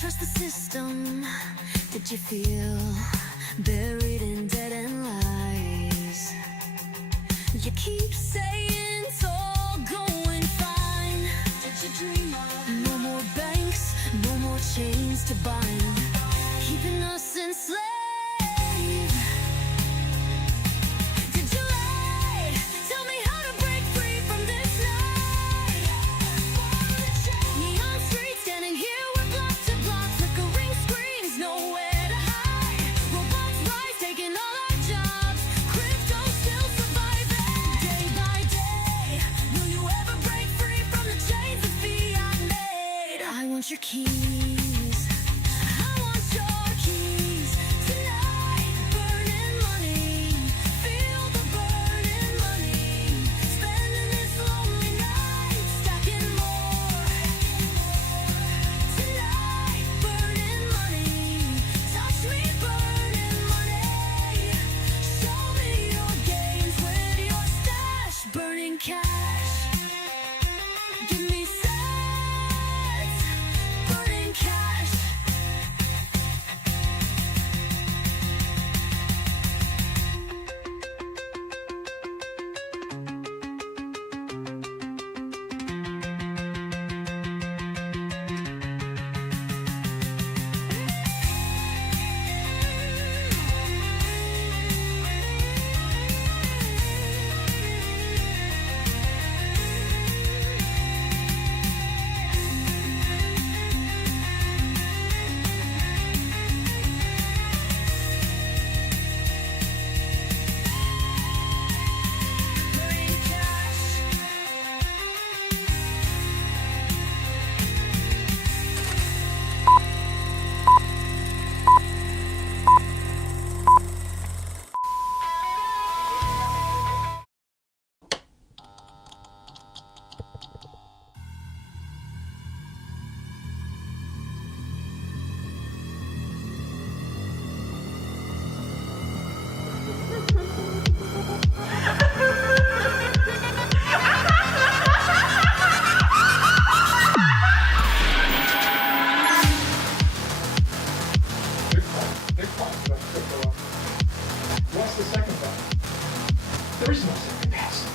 trust the system that you feel buried in dead-end lies. You keep saying it's all going fine. Did you dream of no more banks, no more chains to bind, keeping us enslaved? Did you lie? Tell me how to break free from this night. Neon streets standing here with block to block, flickering screens, nowhere to hide. Robots rise, taking all our jobs. Crypto still surviving day by day. Will you ever break free from the chains that fiat made? I want your keys. I want your keys tonight. Burning money, feel the burning money. Spending this lonely night, stacking more. Tonight, burning money. Touch me, burning money. Show me your gains with your stash. Burning cash. Give me sets. Burning cash. Burning cash. What's the second thought? There is no second pass.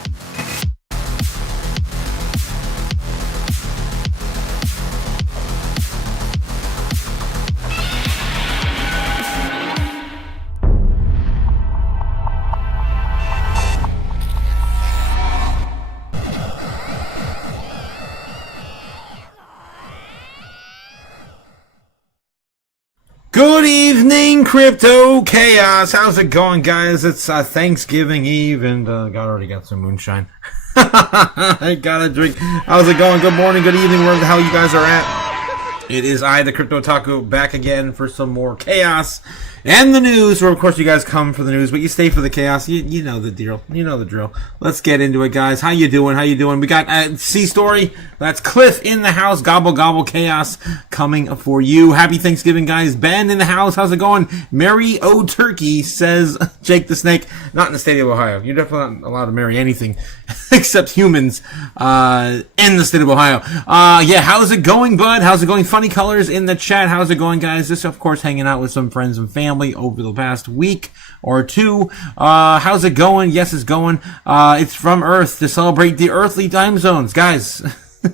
Good evening, Crypto Chaos. How's it going, guys? It's Thanksgiving Eve, and God already got some moonshine. I got a drink. How's it going? Good morning, good evening, wherever the hell you guys are at. It is I, the Crypto Otaku, back again for some more chaos and the news, where of course you guys come for the news, but you stay for the chaos. You know the deal. You know the drill. Let's get into it, guys. How you doing? How you doing? We got C-Story. That's Cliff in the house. Gobble gobble chaos coming for you. Happy Thanksgiving, guys. Ben in the house. How's it going? Mary O Turkey, says Jake the Snake. Not in the state of Ohio. You're definitely not allowed to marry anything except humans in the state of Ohio. Yeah, how's it going, bud? How's it going? Funny colors in the chat. How's it going, guys? Just, of course, hanging out with some friends and family over the past week or two. How's it going? Yes, it's going. It's from Earth to celebrate the earthly time zones, guys.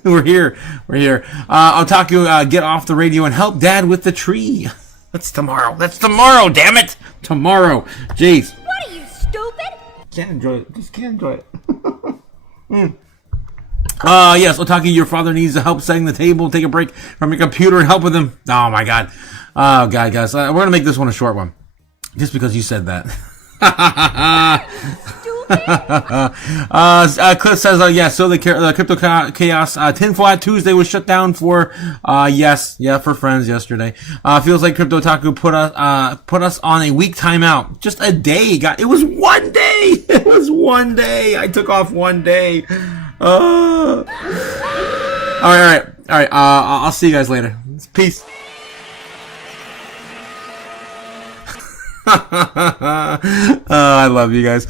We're here. Otaku, get off the radio and help Dad with the tree. That's tomorrow. Damn it. Tomorrow. Jeez. What are you, stupid? Can't enjoy it. Just can't enjoy it. Yes, Otaku, your father needs help setting the table. Take a break from your computer and help with him. Oh my God. Oh God, guys. We're gonna make this one a short one, just because you said that. Cliff says, yeah, so the Crypto Chaos Tinfoil Hat Tuesday was shut down for, for friends yesterday. Feels like Crypto Otaku put us on a week timeout. Just a day, it was one day. I took off one day. All right. I'll see you guys later. Peace. I love you guys.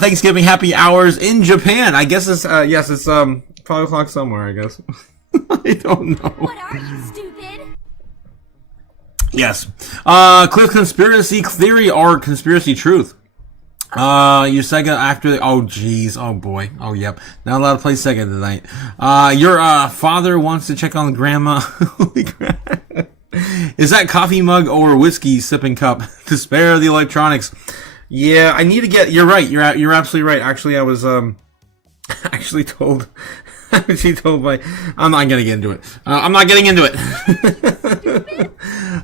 Thanksgiving happy hours in Japan. I guess it's it's 5 o'clock somewhere, I guess. I don't know. What are you, stupid? Yes. Cliff, conspiracy theory or conspiracy truth? Your Sega after, oh geez, oh boy, oh yep, not allowed to play Sega tonight. Your father wants to check on grandma. Holy crap. Is that coffee mug or whiskey sipping cup? To spare the electronics. Yeah, I need to get, you're right, you're absolutely right. Actually, I was, actually told my, I'm not gonna get into it. I'm not getting into it.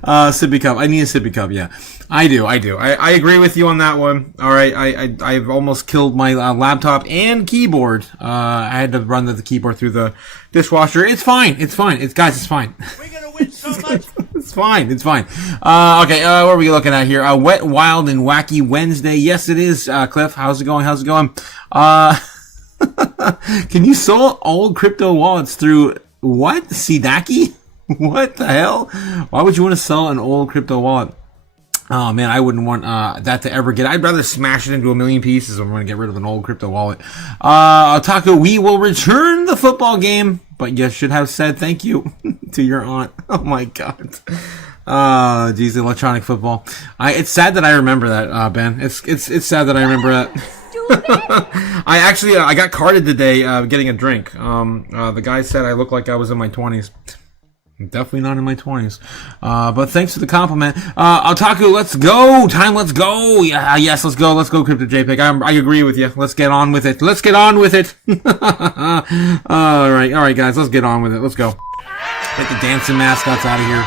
Sippy cup. I need a sippy cup. Yeah, I do. I agree with you on that one. All right. I've almost killed my laptop and keyboard. I had to run the keyboard through the dishwasher. It's fine. It's fine. It's fine. We're gonna win so much. It's fine. Okay. What are we looking at here? Wet, wild, and wacky Wednesday. Yes, it is. Cliff, how's it going? Can you sell old crypto wallets through what? Sidaki? What the hell? Why would you want to sell an old crypto wallet? Oh man, I wouldn't want that to ever get. I'd rather smash it into a million pieces if I'm going to get rid of an old crypto wallet. Otaku, we will return the football game, but you should have said thank you to your aunt. Oh my god. Geez, electronic football. It's sad that I remember that, Ben. It's sad that I remember that. I actually I got carded today getting a drink. The guy said I looked like I was in my 20s. I'm definitely not in my 20s. But thanks for the compliment. Otaku, let's go. Let's go. Yeah, yes, let's go. Let's go, Crypto JPEG. I agree with you. Let's get on with it. All right, guys. Let's get on with it. Let's go. Get the dancing mascots out of here.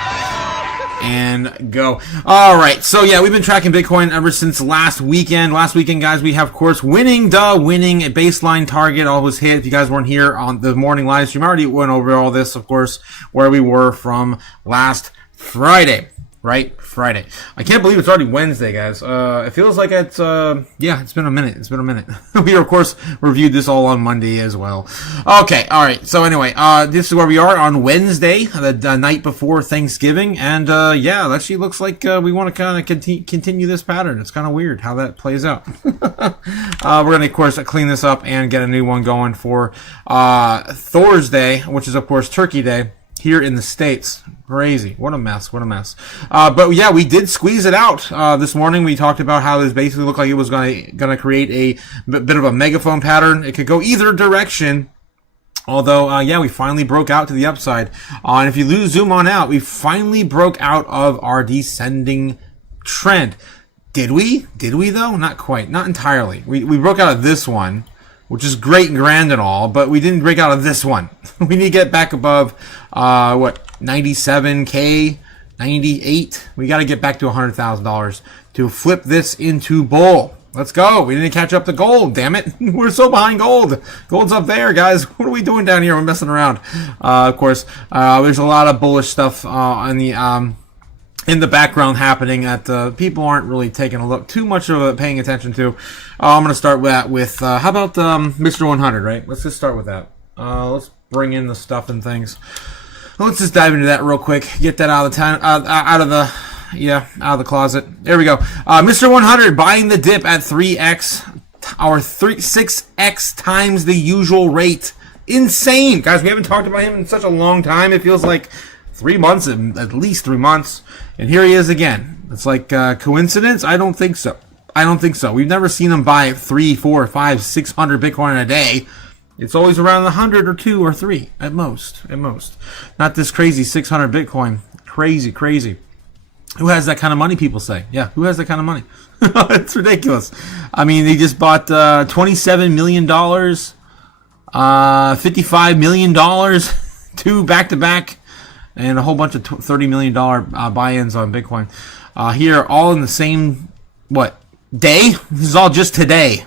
And go. All right. So yeah, we've been tracking Bitcoin ever since last weekend. Last weekend, guys, we have, of course, winning a baseline target always hit. If you guys weren't here on the morning live stream, I already went over all this, of course, where we were from last Friday. Right? Friday. I can't believe it's already Wednesday, guys. It feels like it's been a minute. We, of course, reviewed this all on Monday as well. Okay, alright. So anyway, this is where we are on Wednesday, the night before Thanksgiving. And, yeah, it actually looks like, we want to kind of continue this pattern. It's kind of weird how that plays out. We're going to, of course, clean this up and get a new one going for, Thursday, which is, of course, Turkey Day. Here in the States. Crazy. What a mess. But yeah, we did squeeze it out. This morning we talked about how this basically looked like it was gonna create a bit of a megaphone pattern. It could go either direction. Although, yeah, we finally broke out to the upside. And if you zoom on out, we finally broke out of our descending trend. Did we? Though? Not quite. Not entirely. We broke out of this one, which is great and grand and all, but we didn't break out of this one. We need to get back above, 97K, 98. We got to get back to $100,000 to flip this into bull. Let's go. We didn't catch up to gold, damn it. We're so behind gold. Gold's up there, guys. What are we doing down here? We're messing around. Of course, there's a lot of bullish stuff in the background happening that people aren't really taking a look too much of paying attention to. I'm going to start with how about Mr. 100, right? Let's just start with that. Let's bring in the stuff and things. Let's just dive into that real quick. Get that out of the closet. There we go. Mr. 100 buying the dip at 3x or 6x times the usual rate. Insane, guys. We haven't talked about him in such a long time. It feels like 3 months, at least 3 months. And here he is again. It's like coincidence? I don't think so. We've never seen him buy 3, 4, 5, 600 Bitcoin a day. It's always around 100 or 2 or 3 at most. Not this crazy 600 Bitcoin. Crazy. Who has that kind of money, people say? Yeah, who has that kind of money? It's ridiculous. I mean, they just bought $27 million, $55 million, 2 back-to-back, and a whole bunch of $30 million buy-ins on Bitcoin. Here, all in the same, day? This is all just today.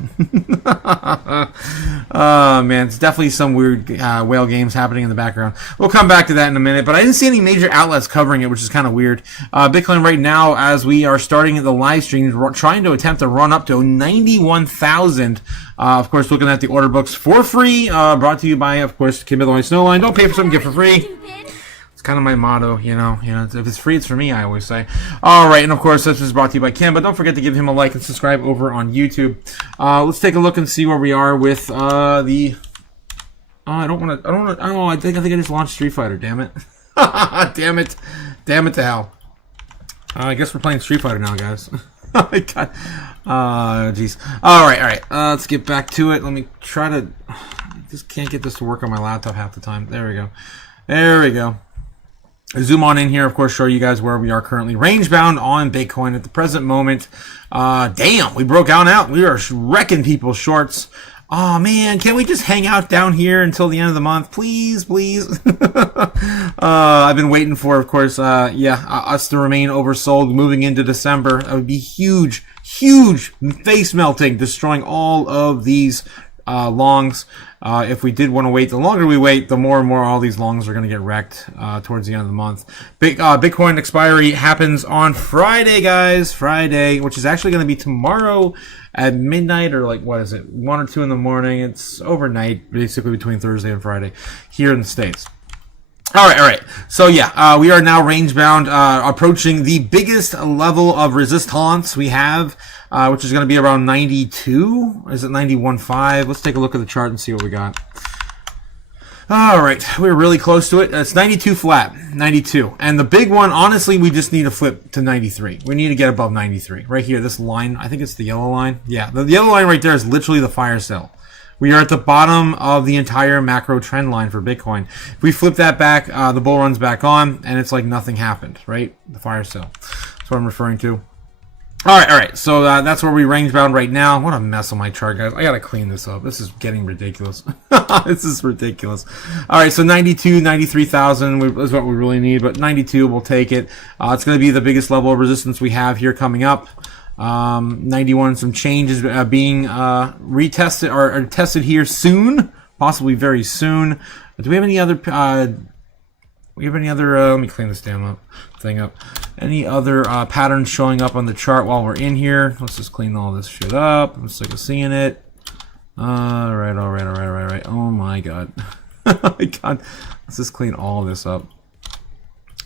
Man, it's definitely some weird whale games happening in the background. We'll come back to that in a minute, but I didn't see any major outlets covering it, which is kind of weird. Bitcoin right now, as we are starting the live stream, we're trying to attempt to run up to 91,000. Of course, looking at the order books for free, brought to you by, of course, Kim Illinois Snowline. Don't pay for something, get for free. It's kind of my motto, you know, if it's free, it's for me, I always say. All right, and of course, this is brought to you by Kim, but don't forget to give him a like and subscribe over on YouTube. Let's take a look and see where we are with the. I think I just launched Street Fighter. Damn it! damn it to hell! I guess we're playing Street Fighter now, guys. Oh my god. Jeez. Alright. Let's get back to it. Let me try to... I just can't get this to work on my laptop half the time. There we go. Zoom on in here, of course, show you guys where we are currently range bound on Bitcoin at the present moment. Damn, we broke out. We are wrecking people's shorts. Oh man, can we just hang out down here until the end of the month? Please. I've been waiting for, of course, us to remain oversold moving into December. That would be huge face melting, destroying all of these longs. If we did want to wait, the longer we wait, the more and more all these longs are going to get wrecked towards the end of the month. Bitcoin expiry happens on Friday, guys. Friday, which is actually going to be tomorrow at midnight, or like, what is it, 1 or 2 in the morning. It's overnight, basically between Thursday and Friday here in the States. All right. So yeah, we are now range bound, approaching the biggest level of resistance we have, which is going to be around 92. Is it 91.5? Let's take a look at the chart and see what we got. All right, we're really close to it. It's 92 flat, 92. And the big one, honestly, we just need to flip to 93. We need to get above 93. Right here, this line, I think it's the yellow line. Yeah, the yellow line right there is literally the fire sale. We are at the bottom of the entire macro trend line for Bitcoin. If we flip that back, the bull run's back on, and it's like nothing happened, right? The fire sale. That's what I'm referring to. All right. So that's where we range bound right now. What a mess on my chart, guys. I got to clean this up. This is getting ridiculous. This is ridiculous. All right, so 92, 93,000 is what we really need, but 92, we'll take it. It's going to be the biggest level of resistance we have here coming up. 91, some changes being retested or tested here soon, possibly very soon. Do we have any other... let me clean this damn thing up. Any other patterns showing up on the chart while we're in here? Let's just clean all this shit up. I'm sick of seeing it. All right. Oh my god. Oh my god. Let's just clean all this up.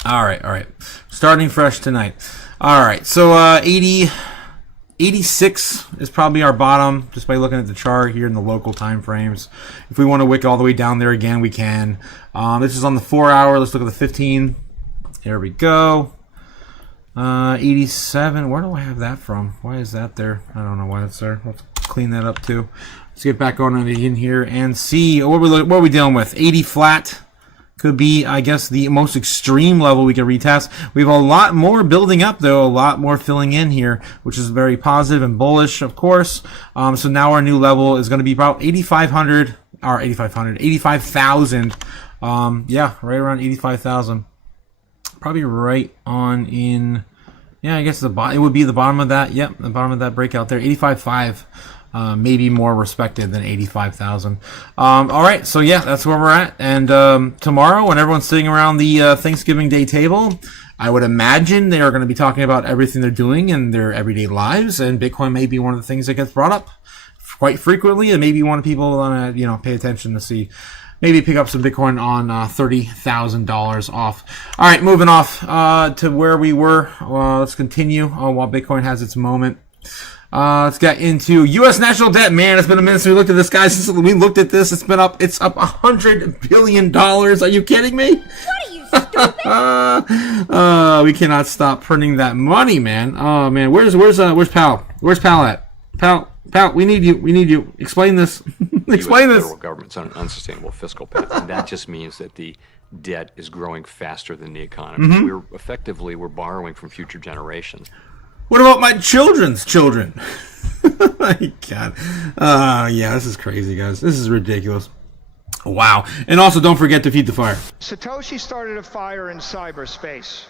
All right. Starting fresh tonight. All right. So 86 is probably our bottom, just by looking at the chart here in the local time frames. If we want to wick all the way down there again, we can. This is on the 4 hour. Let's look at the 15. There we go. 87. Where do I have that from? Why is that there? I don't know why that's there. Let's clean that up too. Let's get back on in here and see what are we dealing with. 80 flat. Could be, I guess, the most extreme level we can retest. We have a lot more building up, though, a lot more filling in here, which is very positive and bullish, of course. So now our new level is going to be about 8,500, or 85,000. Yeah, right around 85,000. Probably right on in, yeah, I guess it would be the bottom of that. Yep, the bottom of that breakout there, 85.5. Maybe more respected than 85,000. All right, so yeah, that's where we're at. And tomorrow, when everyone's sitting around the Thanksgiving Day table, I would imagine they are going to be talking about everything they're doing in their everyday lives, and Bitcoin may be one of the things that gets brought up quite frequently, and maybe one of people want to, pay attention to see. Maybe pick up some Bitcoin on $30,000 off. All right, moving off to where we were. Let's continue while Bitcoin has its moment. Let's get into U.S. national debt. Man, it's been a minute since we looked at this, guys. Since we looked at this, it's up $100 billion. Are you kidding me? What are you, stupid? We cannot stop printing that money, man. Oh man, where's Pal? Where's Pal at? Pal, we need you. Explain this. Explain the this. federal government's on an unsustainable fiscal path, and that just means that the debt is growing faster than the economy. Mm-hmm. We're borrowing from future generations. What about my children's children? My God. Yeah, this is crazy, guys. This is ridiculous. Wow. And also, don't forget to feed the fire. Satoshi started a fire in cyberspace.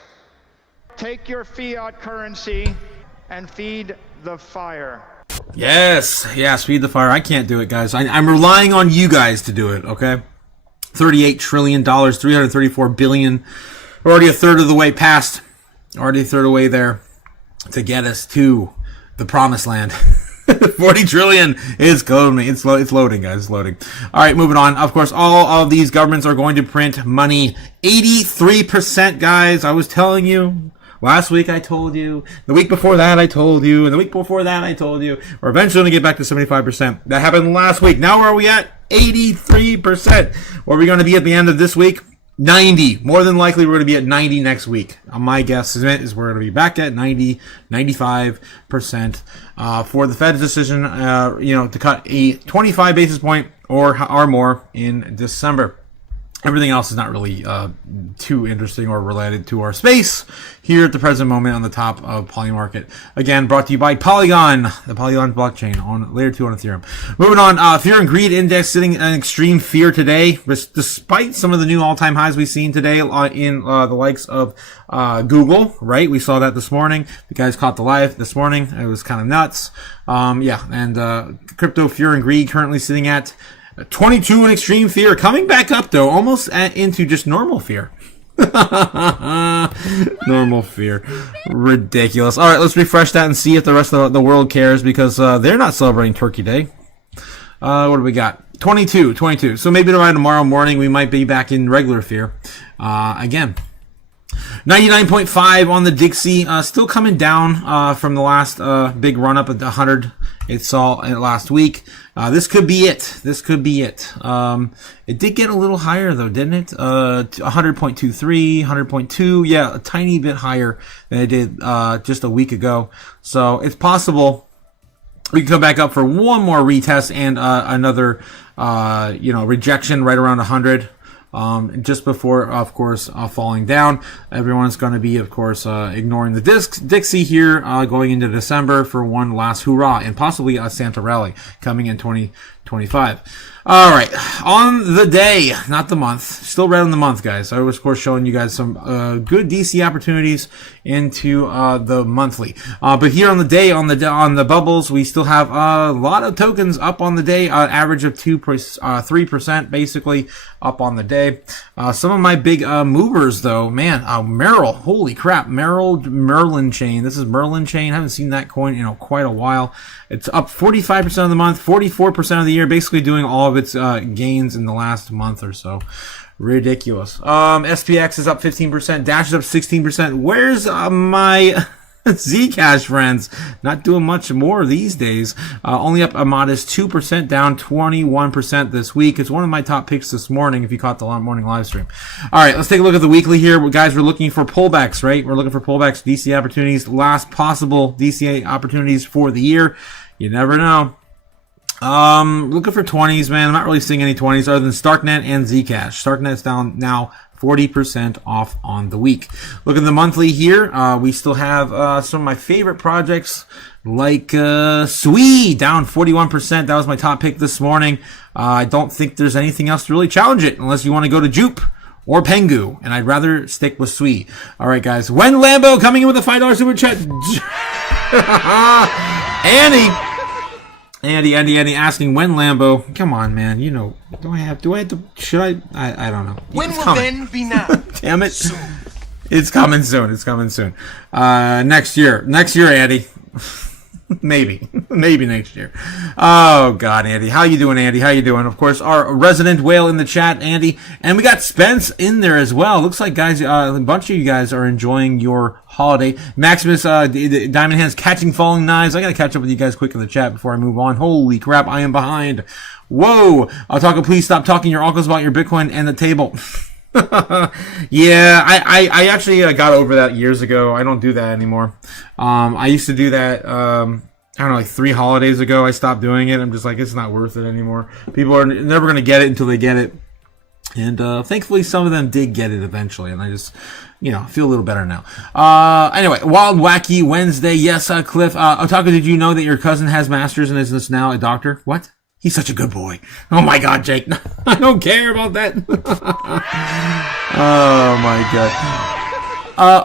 Take your fiat currency and feed the fire. Yes, feed the fire. I can't do it, guys. I'm relying on you guys to do it, okay? $38 trillion, $334 billion. We're already a third of the way past. Already a third of the way there to get us to the promised land. 40 trillion is coming. It's loading, guys. It's loading. All right, moving on. Of course, all of these governments are going to print money. 83%, guys. I was telling you. Last week I told you. The week before that I told you. And the week before that I told you. We're eventually going to get back to 75%. That happened last week. Now where are we at? 83%. Where are we going to be at the end of this week? 90. More than likely, we're going to be at 90 next week. My guess is we're going to be back at 90, 95% for the Fed's decision, to cut a 25 basis point or more in December. Everything else is not really too interesting or related to our space here at the present moment on the top of Polymarket. Again, brought to you by Polygon, the Polygon blockchain on layer 2 on Ethereum. Moving on, fear and greed index sitting in extreme fear today, despite some of the new all-time highs we've seen today in the likes of Google, right? We saw that this morning. The guys caught the live this morning. It was kind of nuts. Crypto fear and greed currently sitting at 22 in extreme fear, coming back up though, almost into just normal fear. Normal fear. Ridiculous. All right, let's refresh that and see if the rest of the world cares, because they're not celebrating Turkey Day. What do we got? 22. So maybe tomorrow morning we might be back in regular fear again. 99.5 on the Dixie, still coming down from the last big run up at the 100 it saw last week. This could be it. It did get a little higher though, didn't it? 100.23, 100.2. Yeah, a tiny bit higher than it did just a week ago. So it's possible we can come back up for one more retest and another rejection right around 100. Just before, of course, falling down. Everyone's going to be, of course, ignoring the Dixie here, going into December for one last hoorah and possibly a Santa rally coming in 2025. All right, on the day, not the month, still red on the month, guys. I was, of course, showing you guys some good DC opportunities into the monthly. But here on the day, on the bubbles, we still have a lot of tokens up on the day, average of 3% basically up on the day. Some of my big movers, though, man, Merrill, holy crap, Merlin chain. This is Merlin chain. I haven't seen that coin in quite a while. It's up 45% of the month, 44% of the year, basically doing all of its gains in the last month or so. Ridiculous. SPX is up 15%, Dash is up 16%. Where's my Zcash friends? Not doing much more these days. Only up a modest 2%, down 21% this week. It's one of my top picks this morning if you caught the morning live stream. All right, let's take a look at the weekly here. Guys, we're looking for pullbacks, right? We're looking for pullbacks, DC opportunities, last possible DC opportunities for the year. You never know. Looking for 20s, man. I'm not really seeing any 20s other than Starknet and Zcash. Starknet's down now 40% off on the week. Look at the monthly here. We still have some of my favorite projects like Sui down 41%. That was my top pick this morning. I don't think there's anything else to really challenge it unless you want to go to Jupe or Pengu, and I'd rather stick with Sui. All right, guys. When Lambo coming in with a $5 super chat. Andy asking when Lambo. Come on, man. Do I have to, should I don't know. When will then be now? Damn it. Soon. It's coming soon. Next year, Andy. Maybe next year. Oh God, Andy. How you doing, Andy? How you doing? Of course, our resident whale in the chat, Andy. And we got Spence in there as well. Looks like, guys, a bunch of you guys are enjoying your holiday. Maximus, Diamond Hands, catching falling knives. I gotta catch up with you guys quick in the chat before I move on. Holy crap, I am behind. Whoa. Otaku, please stop talking your uncles about your Bitcoin and the table. Yeah, I actually got over that years ago. I don't do that anymore. I used to do that, I don't know, like 3 holidays ago. I stopped doing it. I'm just like, it's not worth it anymore. People are never going to get it until they get it. And thankfully, some of them did get it eventually. And I just, feel a little better now. Anyway, Wild Wacky Wednesday. Yes, Cliff. Otaku, did you know that your cousin has masters and is now a doctor? What? He's such a good boy. Oh my God, Jake. I don't care about that. Oh my God.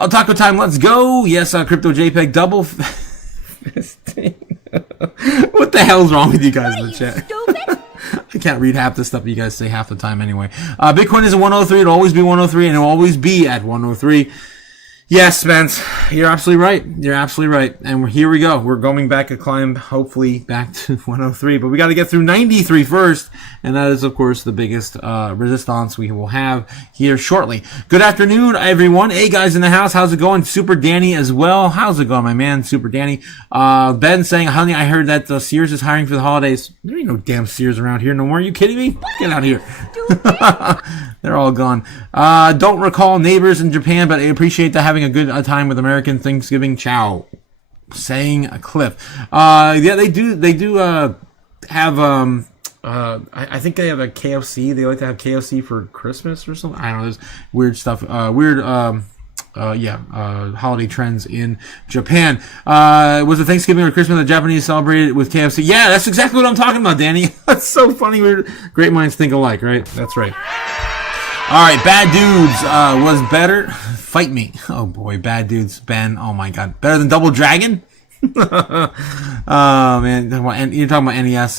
Otaku time, let's go. Yes, Crypto JPEG double fisting. What the hell's wrong with you guys in the chat? Stupid. I can't read half the stuff you guys say half the time anyway. Bitcoin is at 103. It'll always be 103 and it'll always be at 103. Yes, Spence, you're absolutely right. And here we go. We're going back a climb, hopefully back to 103. But we got to get through 93 first. And that is, of course, the biggest resistance we will have here shortly. Good afternoon, everyone. Hey, guys in the house. How's it going? Super Danny as well. How's it going, my man? Super Danny. Ben saying, honey, I heard that Sears is hiring for the holidays. There ain't no damn Sears around here no more. Are you kidding me? Get out of here. They're all gone. Don't recall neighbors in Japan, but I appreciate having a good time with American Thanksgiving. Ciao. Saying a Cliff. Yeah, they do have, I think they have a KFC. They like to have KFC for Christmas or something. I don't know. There's weird stuff. Holiday trends in Japan. Was it Thanksgiving or Christmas the Japanese celebrated with KFC? Yeah, that's exactly what I'm talking about, Danny. That's so funny. Great minds think alike, right? That's right. All right, Bad Dudes was better. Fight me. Oh boy, Bad Dudes. Ben. Oh my God, better than Double Dragon. Oh man, and you're talking about NES.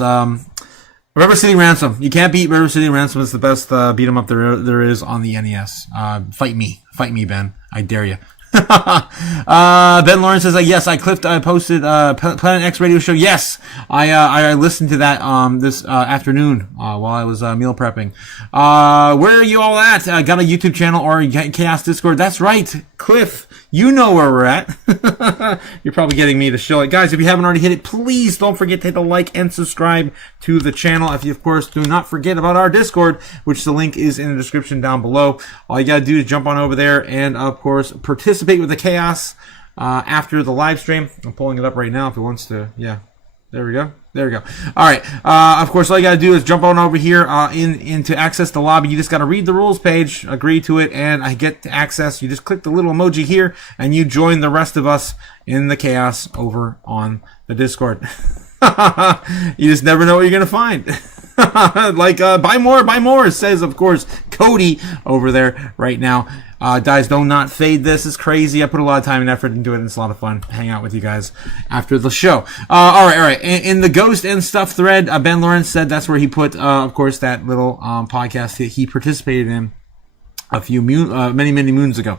River City Ransom. You can't beat River City Ransom. It's the best beat 'em up there is on the NES. Fight me, Ben. I dare you. Ben Lawrence says, yes, I posted Planet X radio show. Yes, I listened to that this afternoon while I was meal prepping. Where are you all at? Got a YouTube channel or Chaos Discord? That's right, Cliff. You know where we're at. You're probably getting me to show it. Guys, if you haven't already hit it, please don't forget to hit the like and subscribe to the channel. If you, of course, do not forget about our Discord, which the link is in the description down below. All you gotta do is jump on over there and, of course, participate with the chaos after the live stream. I'm pulling it up right now if it wants to. Yeah, there we go. All right. Of course, all you got to do is jump on over here to access the lobby. You just got to read the rules page, agree to it, and I get to access. You just click the little emoji here, and you join the rest of us in the chaos over on the Discord. You just never know what you're going to find. Like, buy more, says, of course, Cody over there right now. Guys, do not fade this. It's crazy. I put a lot of time and effort into it, and it's a lot of fun to hang out with you guys after the show. All right. In the Ghost and Stuff thread, Ben Lawrence said that's where he put, of course, that little podcast that he participated in many moons ago.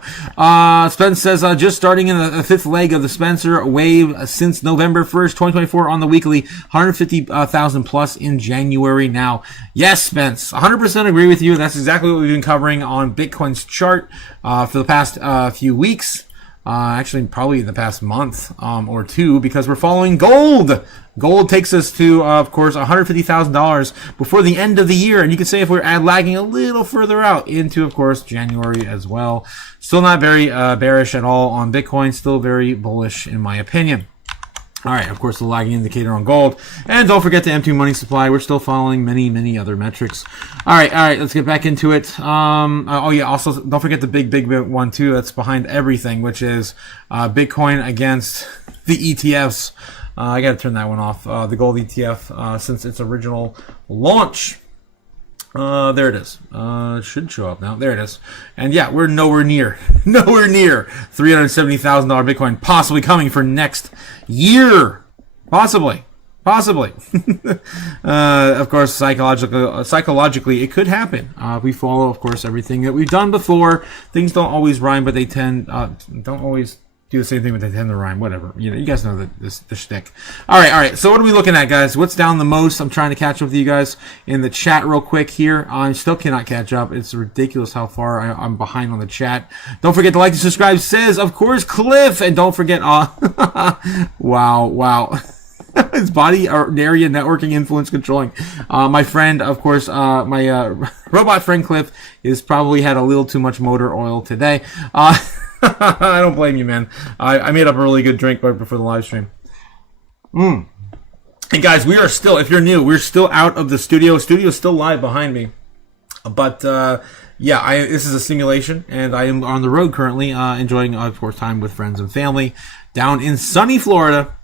Spence says, just starting in the fifth leg of the Spencer wave since November 1st, 2024 on the weekly, 150,000 plus in January now. Yes, Spence, 100% agree with you. That's exactly what we've been covering on Bitcoin's chart, for the past, few weeks. Actually, probably the past month, or two, because we're following gold. Gold takes us to, of course, $150,000 before the end of the year. And you can say if we're lagging a little further out into, of course, January as well. Still not very bearish at all on Bitcoin. Still very bullish, in my opinion. All right, of course, the lagging indicator on gold. And don't forget the M2 money supply. We're still following many other metrics. All right, let's get back into it. Also, don't forget the big one, too, that's behind everything, which is Bitcoin against the ETFs. I got to turn that one off. The gold ETF, since its original launch. There it is. It should show up now. There it is. And yeah, we're nowhere near $370,000 Bitcoin possibly coming for next year. Possibly. Of course, psychologically, it could happen. We follow, of course, everything that we've done before. Things don't always rhyme, but they don't always do the same thing, but they tend to rhyme. Whatever. You guys know the shtick. All right. So what are we looking at, guys? What's down the most? I'm trying to catch up with you guys in the chat real quick here. I still cannot catch up. It's ridiculous how far I'm behind on the chat. Don't forget to like and subscribe, says, of course, Cliff. And don't forget, wow. His body area networking influence controlling. My friend, of course, my robot friend Cliff is probably had a little too much motor oil today. I don't blame you, man. I made up a really good drink right before the live stream. And guys, we are still, if you're new, we're still out of the studio. Studio's still live behind me. But, this is a simulation, and I am on the road currently, enjoying, of course, time with friends and family down in sunny Florida.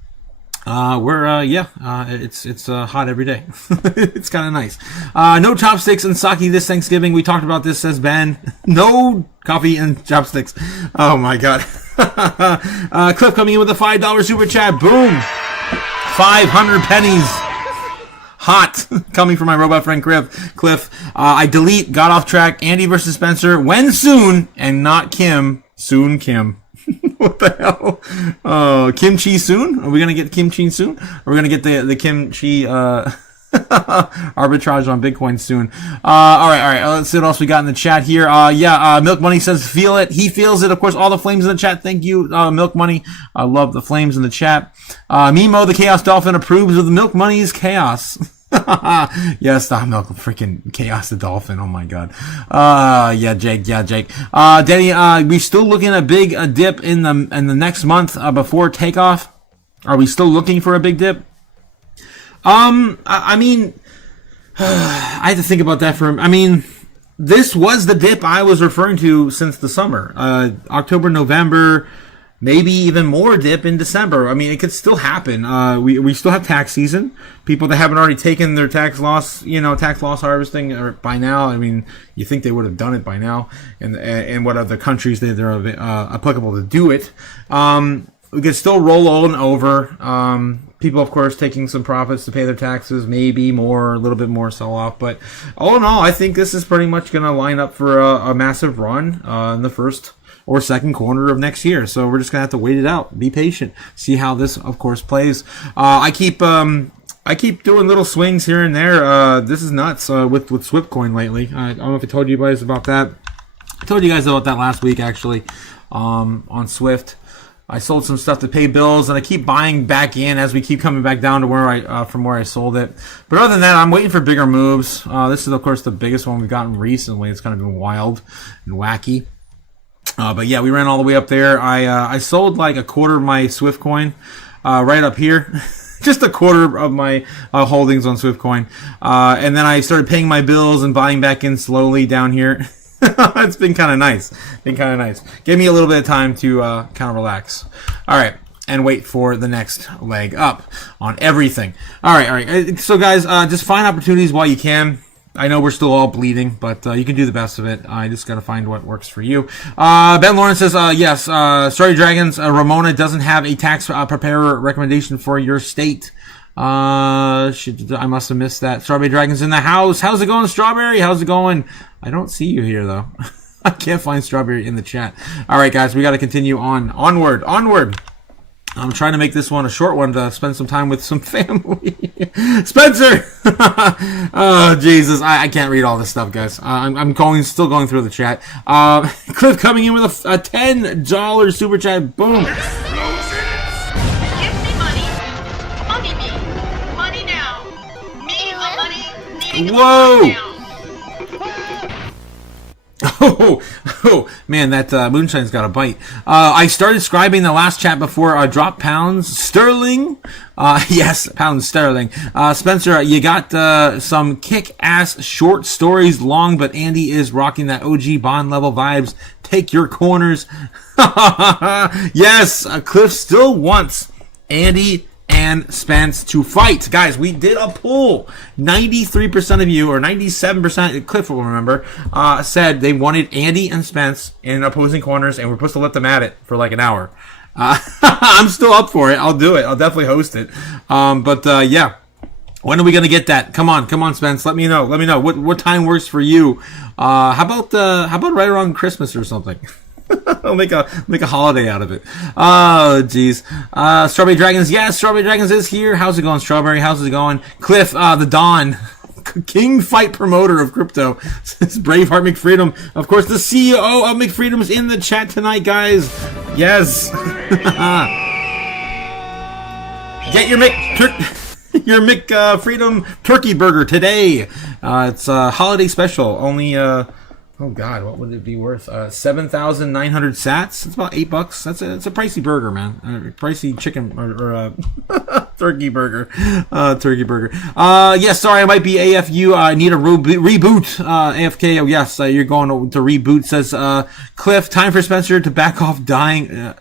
It's hot every day. It's kind of nice. No chopsticks and sake this Thanksgiving. We talked about this, says Ben. No coffee and chopsticks. Oh my God. Cliff coming in with a $5 super chat. Boom. 500 pennies. Hot. Coming from my robot friend Cliff. I got off track. Andy versus Spencer. When soon, and not Kim. Soon Kim. What the hell? Kimchi soon? Are we going to get kimchi soon? Are we going to get the kimchi arbitrage on Bitcoin soon? All right. Let's see what else we got in the chat here. Milk Money says, feel it. He feels it. Of course, all the flames in the chat. Thank you, Milk Money. I love the flames in the chat. Mimo, the Chaos Dolphin, approves of the Milk Money's chaos. Yes, the milk, freaking Chaos the Dolphin. Oh my god. Yeah, Jake. Danny, we still looking at a big dip in the next month before takeoff? Are we still looking for a big dip? I mean, I had to think about that I mean, this was the dip I was referring to since the summer. October, November, maybe even more dip in December. I mean, it could still happen. We still have tax season. People that haven't already taken their tax loss harvesting or by now. I mean, you think they would have done it by now. And what other countries they're applicable to do it. We could still roll on over. People, of course, taking some profits to pay their taxes, maybe more, a little bit more sell-off. But all in all, I think this is pretty much going to line up for a massive run in the first or second quarter of next year. So we're just going to have to wait it out, be patient, see how this, of course, plays. I keep doing little swings here and there. This is nuts with Swiftcoin lately. I don't know if I told you guys about that. I told you guys about that last week, actually, on Swift. I sold some stuff to pay bills, and I keep buying back in as we keep coming back down to where from where I sold it. But other than that, I'm waiting for bigger moves. This is, of course, the biggest one we've gotten recently. It's kind of been wild and wacky. But yeah, we ran all the way up there. I sold like a quarter of my Swiftcoin right up here. Just a quarter of my holdings on Swiftcoin. And then I started paying my bills and buying back in slowly down here. It's been kind of nice. Gave me a little bit of time to kind of relax. All right. And wait for the next leg up on everything. All right. So, guys, just find opportunities while you can. I know we're still all bleeding, but you can do the best of it. I just got to find what works for you. Ben Lawrence says, yes, Starry Dragons, Ramona doesn't have a tax preparer recommendation for your state. I must have missed that. Strawberry Dragon's in the house. How's it going, Strawberry? How's it going? I don't see you here, though. I can't find Strawberry in the chat. All right, guys, we got to continue on. Onward. I'm trying to make this one a short one to spend some time with some family. Spencer! Oh, Jesus. I can't read all this stuff, guys. I'm still going through the chat. Cliff coming in with a $10 super chat. Boom. Give me money. Money now. Me a money. Whoa! Oh, man, that moonshine's got a bite. I started scribing the last chat before drop pounds sterling. Yes, pounds sterling. Spencer, you got some kick-ass short stories long, but Andy is rocking that OG Bond level vibes. Take your corners. Yes, Cliff still wants Andy and Spence to fight. Guys, we did a poll. 93% of you, or 97%, Cliff will remember, said they wanted Andy and Spence in opposing corners, and we're supposed to let them at it for like an hour. I'm still up for it. I'll do it. I'll definitely host it. Yeah. When are we going to get that? Come on, Spence. Let me know. What time works for you. How about right around Christmas or something? I'll make a holiday out of it. Oh, jeez. Strawberry Dragons. Yes, Strawberry Dragons is here. How's it going, Strawberry? How's it going? Cliff, the Don. King fight promoter of crypto. Braveheart McFreedom. Of course, the CEO of McFreedom's in the chat tonight, guys. Yes. Get your McFreedom turkey burger today. It's a holiday special. Only, oh God, what would it be worth? 7,900 sats. It's about $8. It's a pricey burger, man. Pricey chicken or turkey burger. Yes, sorry, I might be AFU. I need a reboot. AFK. Oh yes, you're going to reboot. Says Cliff. Time for Spencer to back off drying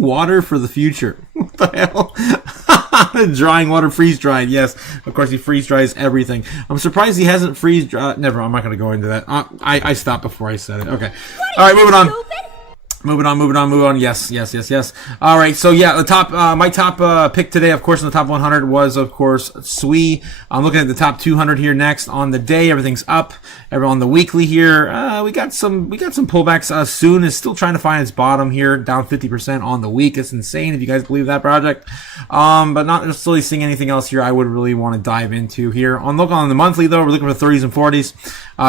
water for the future. What the hell? Drying water, freeze dried. Yes, of course he freeze dries everything. I'm surprised he hasn't freeze dried. Never. I'm not going to go into that. I stopped before I said it. Okay. All right, moving on. Moving on. Yes. All right. So yeah, the top, my top pick today, of course, in the top 100 was, of course, Sui. I'm looking at the top 200 here next on the day. Everything's up. On the weekly here, we got some pullbacks. Soon is still trying to find its bottom here, down 50% on the week. It's insane if you guys believe that project. But not necessarily seeing anything else here I would really want to dive into here. On the monthly though, we're looking for 30s and 40s.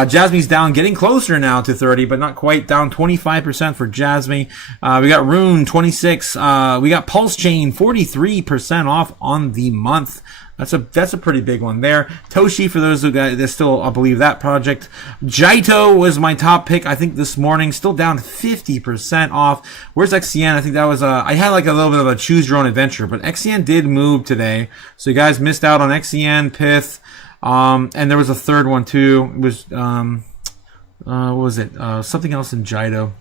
Jasmine's down, getting closer now to 30, but not quite. Down 25% for Jasmine. Jasmy. We got Rune 26. We got Pulse Chain 43% off on the month. That's a pretty big one there. Toshi, for those who got, there's still, I believe, that project. Jaito was my top pick, I think, this morning. Still down 50% off. Where's XCN? I think that was, I had like a little bit of a choose your own adventure, but XCN did move today. So you guys missed out on XCN, Pith, and there was a third one too. It was, what was it? Something else in Jaito.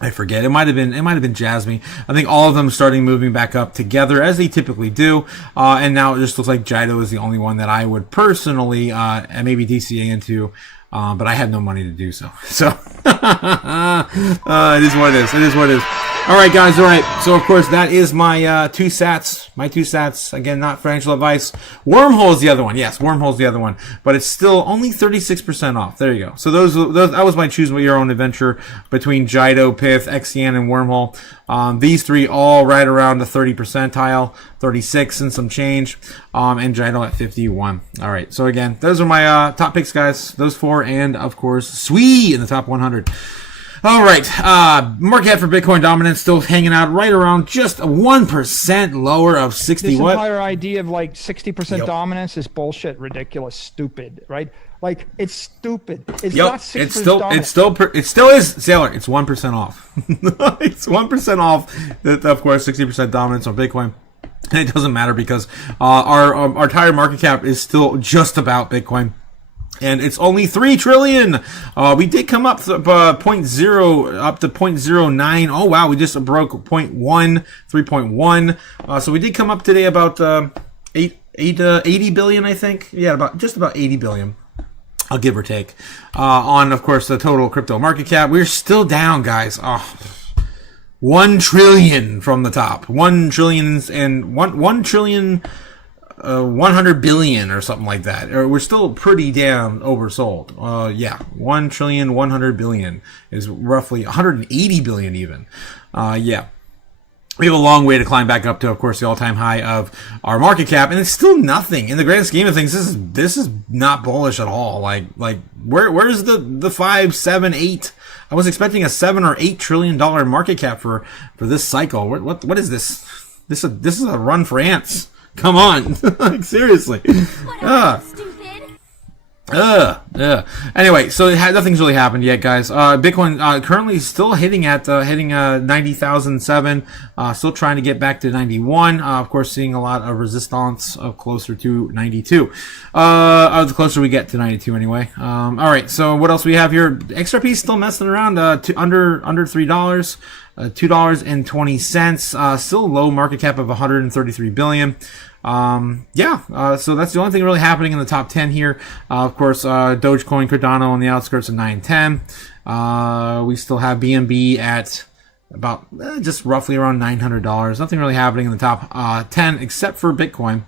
I forget. It might have been Jasmine. I think all of them starting moving back up together as they typically do. And now it just looks like Jaito is the only one that I would personally, and maybe DCA into. But I had no money to do so. So, it is what it is. It is what it is. All right, guys. All right. So, of course, that is my two sats. My two sats. Again, not financial advice. Wormhole's the other one. Yes, Wormhole's the other one. But it's still only 36% off. There you go. So those that was my choose your own adventure between Jaito, Pith, XCN, and Wormhole. These three all right around the 30 percentile, 36 and some change, and Jaito at 51. All right. So again, those are my top picks, guys. Those four, and of course, Swee in the top 100. All right, market cap for Bitcoin dominance still hanging out right around just 1% lower of 60. This what? entire idea of like 60% dominance is bullshit, ridiculous, stupid, right? Like it's stupid. It's not 60% dominance. It still is, Sailor. It's 1% off. It's 1% off. Of course, 60% dominance on Bitcoin. And it doesn't matter because our entire market cap is still just about Bitcoin. And it's only 3 trillion. We did come up to 0.0 up to 0.09. Oh wow, we just broke 0.1, 3.1. So we did come up today about 80 billion, I think. Yeah, just about 80 billion. I'll give or take. On of course the total crypto market cap, we're still down, guys. 1 trillion from the top. 1 trillion and 1 trillion. 100 billion or something like that. We're still pretty damn oversold. Yeah, 1 trillion, 100 billion is roughly 180 billion even. Yeah. We have a long way to climb back up to, of course, the all-time high of our market cap, and it's still nothing in the grand scheme of things. This is not bullish at all. Like where's the 5, 7, 8? I was expecting a $7 or $8 trillion market cap for this cycle. What is this? This is a run for ants. Come on, like seriously. Anyway, so nothing's really happened yet, guys. Bitcoin currently still hitting 90,007. Still trying to get back to 91. Of course, seeing a lot of resistance of closer to 92. The closer we get to 92, anyway. All right. So what else we have here? XRP still messing around. Under $3. $2.20. Still low market cap of 133 billion. So that's the only thing really happening in the top 10 here. Of course, Dogecoin, Cardano on the outskirts of 910. We still have BNB at about just roughly around $900. Nothing really happening in the top 10 except for Bitcoin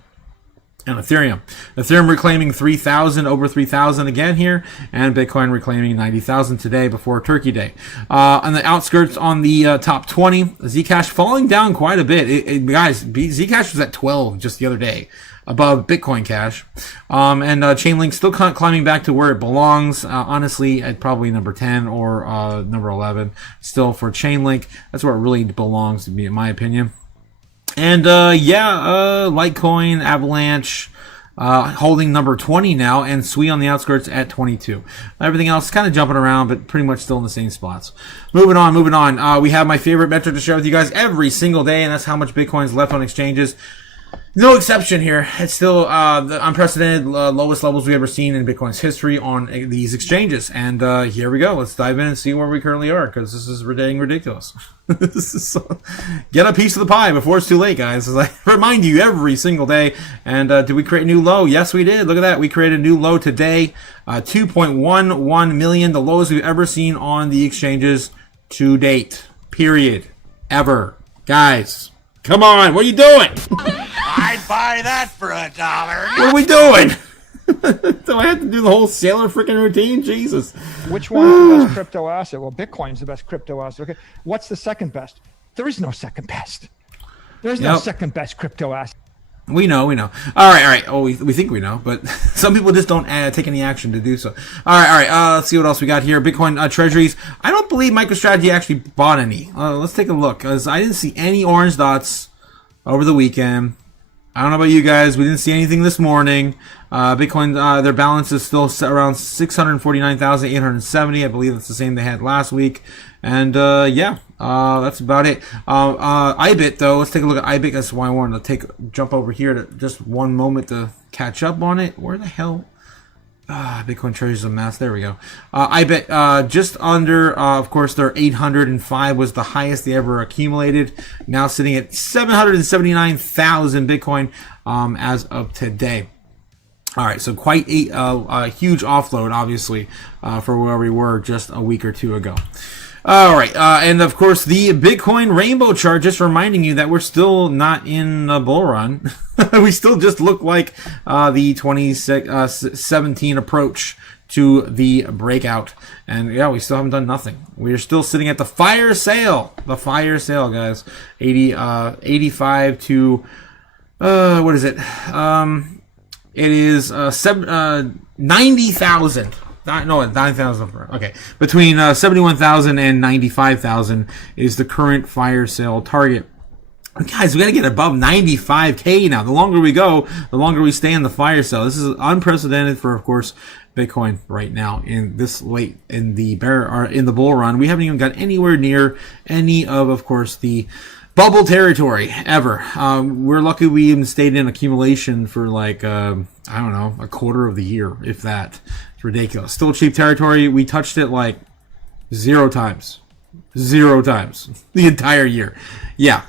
and Ethereum. Ethereum reclaiming 3,000, over 3,000 again here, and Bitcoin reclaiming 90,000 today before Turkey Day. On the outskirts, on the top 20, Zcash falling down quite a bit. Guys, Zcash was at 12 just the other day, above Bitcoin Cash. And Chainlink still climbing back to where it belongs. Honestly, at probably number 10 or number 11 still for Chainlink. That's where it really belongs to me, in my opinion. And Litecoin, Avalanche, holding number 20 now, and Sui on the outskirts at 22. Everything else kind of jumping around, but pretty much still in the same spots. Moving on. We have my favorite metric to share with you guys every single day, and that's how much Bitcoin's left on exchanges. No exception here. It's still the unprecedented lowest levels we've ever seen in Bitcoin's history on these exchanges. And here we go. Let's dive in and see where we currently are, because this is dang ridiculous. Get a piece of the pie before it's too late, guys. As I remind you every single day. And did we create a new low? Yes, we did. Look at that. We created a new low today. 2.11 million, the lowest we've ever seen on the exchanges to date. Period. Ever. Guys, come on. What are you doing? I'd buy that for $1. What are we doing? Do I have to do the whole sailor freaking routine? Jesus. Which one's the best crypto asset? Well, Bitcoin's the best crypto asset. Okay. What's the second best? There is no second best. There's no second best crypto asset. We know. All right. Oh, we think we know, but some people just don't take any action to do so. All right. Let's see what else we got here. Bitcoin treasuries. I don't believe MicroStrategy actually bought any. Let's take a look, because I didn't see any orange dots over the weekend. I don't know about you guys. We didn't see anything this morning. Bitcoin, their balance is still around 649,870. I believe that's the same they had last week. And that's about it. IBIT though, let's take a look at IBIT. That's why I wanted to jump over here to just one moment to catch up on it. Where the hell? Bitcoin treasuries a mess. There we go. IBIT just under, of course, their 805 was the highest they ever accumulated. Now sitting at 779,000 Bitcoin as of today. All right, so quite a huge offload, obviously, for where we were just a week or two ago. All right, and of course, the Bitcoin rainbow chart, just reminding you that we're still not in a bull run. We still just look like the 2017 approach to the breakout. And yeah, we still haven't done nothing. We're still sitting at the fire sale. The fire sale, guys. 85 to, what is it? It is 90,000. No, 9,000. Okay. Between 71,000 and 95,000 is the current fire sale target. Guys, we got to get above 95K now. The longer we go, the longer we stay in the fire sale. This is unprecedented for, of course, Bitcoin right now in this late in the bull run. We haven't even got anywhere near any of course, the bubble territory ever. We're lucky we even stayed in accumulation for like, I don't know, a quarter of the year, if that. It's ridiculous. Still cheap territory. We touched it like 0 times. 0 times the entire year. Yeah.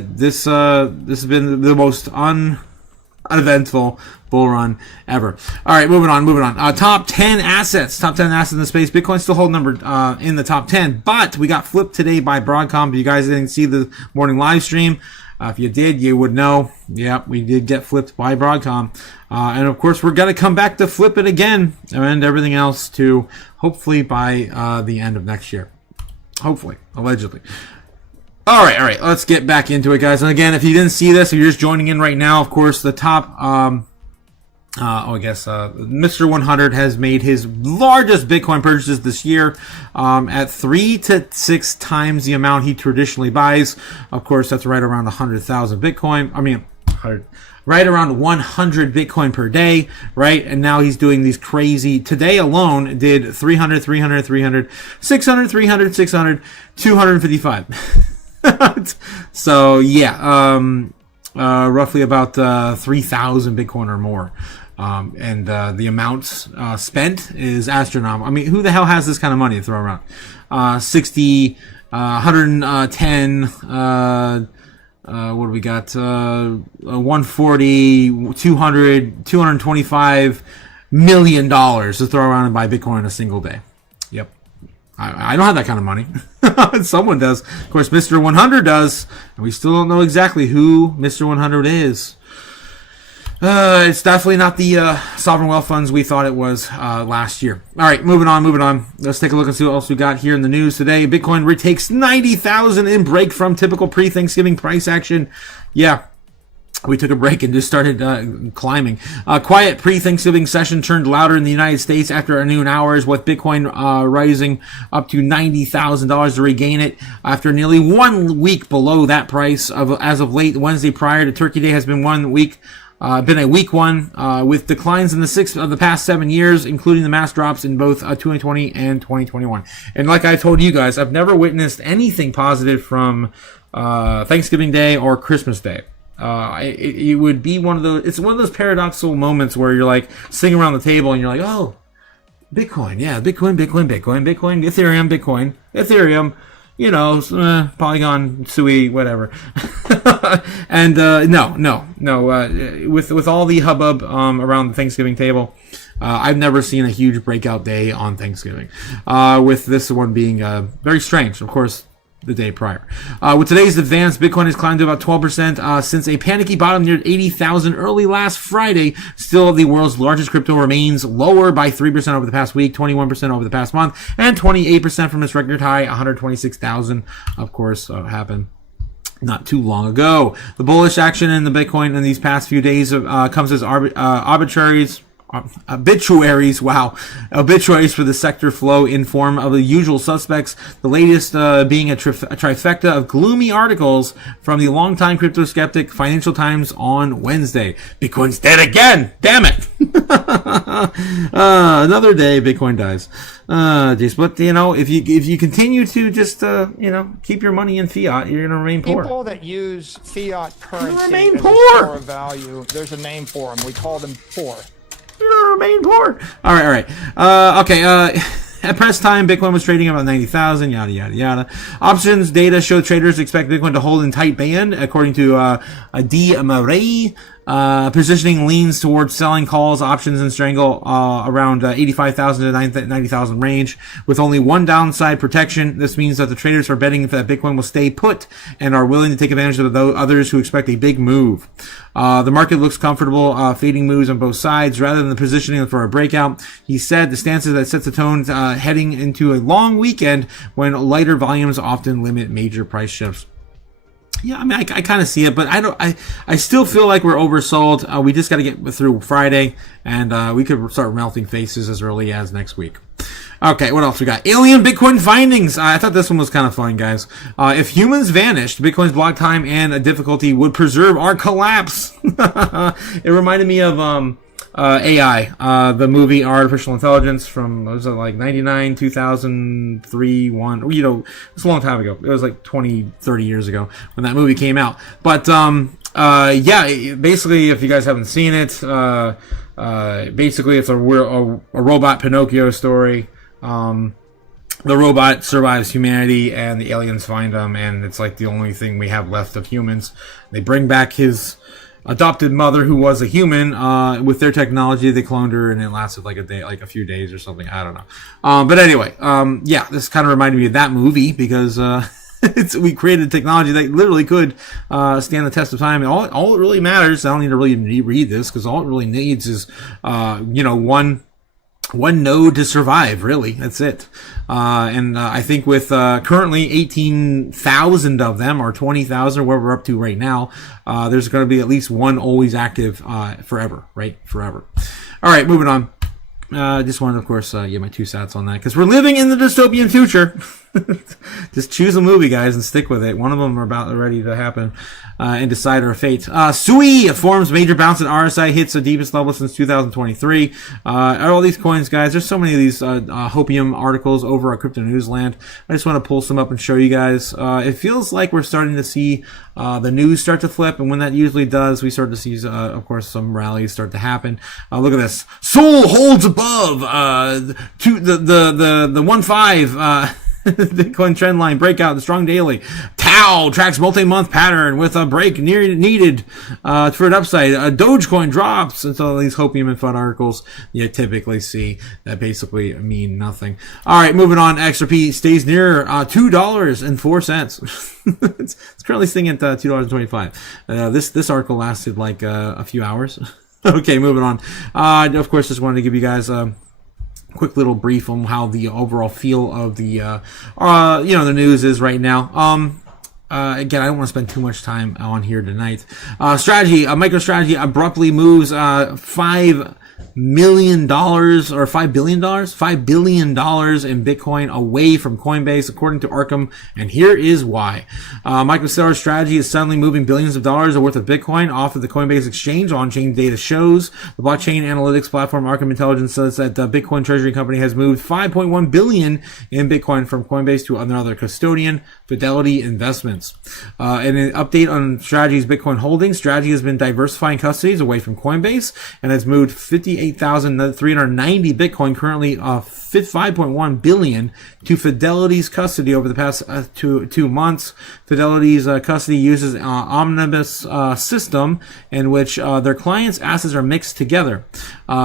This has been the most uneventful bull run ever. All right, moving on. Top 10 assets in the space. Bitcoin still holding number in the top 10, but we got flipped today by Broadcom. If you guys didn't see the morning live stream, if you did, you would know. Yeah, we did get flipped by Broadcom. And of course, we're going to come back to flip it again and everything else to hopefully by the end of next year. Hopefully, allegedly. All right. Let's get back into it, guys. And again, if you didn't see this, if you're just joining in right now, of course, the top, Mr. 100 has made his largest Bitcoin purchases this year, at 3 to 6 times the amount he traditionally buys. Of course, that's right around 100,000 Bitcoin. Right around 100 Bitcoin per day, right? And now he's doing these crazy, today alone did 300, 600, 300, 255. So yeah, roughly about 3,000 Bitcoin or more. And the amounts spent is astronomical. I mean, who the hell has this kind of money to throw around? 60, 110, what do we got? 140, 200, $225 million to throw around and buy Bitcoin in a single day. Yep. I don't have that kind of money. Someone does. Of course, Mr. 100 does. And we still don't know exactly who Mr. 100 is. It's definitely not the sovereign wealth funds we thought it was last year. All right, moving on. Let's take a look and see what else we got here in the news today. Bitcoin retakes 90,000 in break from typical pre-Thanksgiving price action. Yeah, we took a break and just started climbing. Quiet pre-Thanksgiving session turned louder in the United States after noon hours, with Bitcoin rising up to $90,000 to regain it after nearly 1 week below that price. As of late, Wednesday prior to Turkey Day has been 1 week. Been a weak one, with declines in the 6 of the past 7 years, including the mass drops in both 2020 and 2021. And like I told you guys, I've never witnessed anything positive from Thanksgiving Day or Christmas Day. It would be it's one of those paradoxical moments where you're like sitting around the table and you're like, oh, Bitcoin, yeah, Bitcoin, Ethereum, you know, Polygon, Sui, whatever. And no. With all the hubbub around the Thanksgiving table, I've never seen a huge breakout day on Thanksgiving. With this one being very strange, of course, the day prior. With today's advance, Bitcoin has climbed to about 12% since a panicky bottom near 80,000 early last Friday. Still, the world's largest crypto remains lower by 3% over the past week, 21% over the past month, and 28% from its record high, 126,000, of course, happened not too long ago. The bullish action in the Bitcoin in these past few days comes as obituaries for the sector flow in form of the usual suspects, the latest being a trifecta of gloomy articles from the longtime crypto skeptic Financial Times on Wednesday. Bitcoin's dead again! Damn it! Another day, Bitcoin dies. But if you continue to just keep your money in fiat, you're gonna remain poor. People that use fiat currency remain as poor. a store of value, there's a name for them. We call them poor. You're gonna remain poor. All right. At press time, Bitcoin was trading about 90,000, yada, yada, yada. Options data show traders expect Bitcoin to hold in tight band, according to D. Marais. Positioning leans towards selling calls, options, and strangle around 85,000 to 90,000 range, with only one downside protection. This means that the traders are betting that Bitcoin will stay put and are willing to take advantage of those others who expect a big move. The market looks comfortable, fading moves on both sides rather than the positioning for a breakout. He said the stances that sets the tone heading into a long weekend when lighter volumes often limit major price shifts. Yeah, I mean, I kind of see it, but I still feel like we're oversold. We just got to get through Friday, and we could start melting faces as early as next week. Okay, what else we got? Alien Bitcoin findings. I thought this one was kind of fun, guys. If humans vanished, Bitcoin's block time and difficulty would preserve our collapse. It reminded me of AI, the movie Artificial Intelligence from, was it like 99, 2003, 1, it was a long time ago. It was like 20, 30 years ago when that movie came out. But, basically, if you guys haven't seen it, basically it's a robot Pinocchio story. The robot survives humanity and the aliens find him, and it's like the only thing we have left of humans. They bring back his adopted mother, who was a human. With their technology, they cloned her, and it lasted like a day, like a few days or something. I don't know. But anyway, this kind of reminded me of that movie because we created technology that literally could stand the test of time. And all it really matters, I don't need to really read this because all it really needs is one node to survive, really. That's it. And I think with currently 18,000 of them, or 20,000, or where we're up to right now, there's going to be at least one always active forever, right? Forever. All right, moving on. Just wanted to, of course, get my 2 cents on that, because we're living in the dystopian future. Just choose a movie, guys, and stick with it. One of them are ready to happen, and decide our fate. Sui forms major bounce at RSI, hits the deepest level since 2023. All these coins, guys, there's so many of these hopium articles over at Crypto Newsland. I just want to pull some up and show you guys. It feels like we're starting to see the news start to flip, and when that usually does, we start to see, of course, some rallies start to happen. Look at this. Sol holds above the 1.5 Bitcoin trend line breakout, the strong daily. Tau tracks multi-month pattern with a break needed for an upside. Dogecoin drops. And so these hopium and FUD articles you typically see that basically mean nothing. All right, moving on. XRP stays near $2.04. It's currently sitting at $2.25. This article lasted like a few hours. Okay, moving on. Of course, just wanted to give you guys quick little brief on how the overall feel of the the news is right now. Again, I don't want to spend too much time on here tonight. Strategy, MicroStrategy abruptly moves $5 million or $5 billion in Bitcoin away from Coinbase, according to Arkham, and here is why. MicroStrategy is suddenly moving billions of dollars worth of Bitcoin off of the Coinbase exchange. On-chain data shows. The blockchain analytics platform Arkham Intelligence says that the Bitcoin treasury company has moved $5.1 billion in Bitcoin from Coinbase to another custodian, Fidelity Investments. In an update on Strategy's Bitcoin holdings, Strategy has been diversifying custodies away from Coinbase and has moved 58,390 Bitcoin, currently 5.1 billion, to Fidelity's custody over the past two months. Fidelity's custody uses an omnibus system in which their clients' assets are mixed together.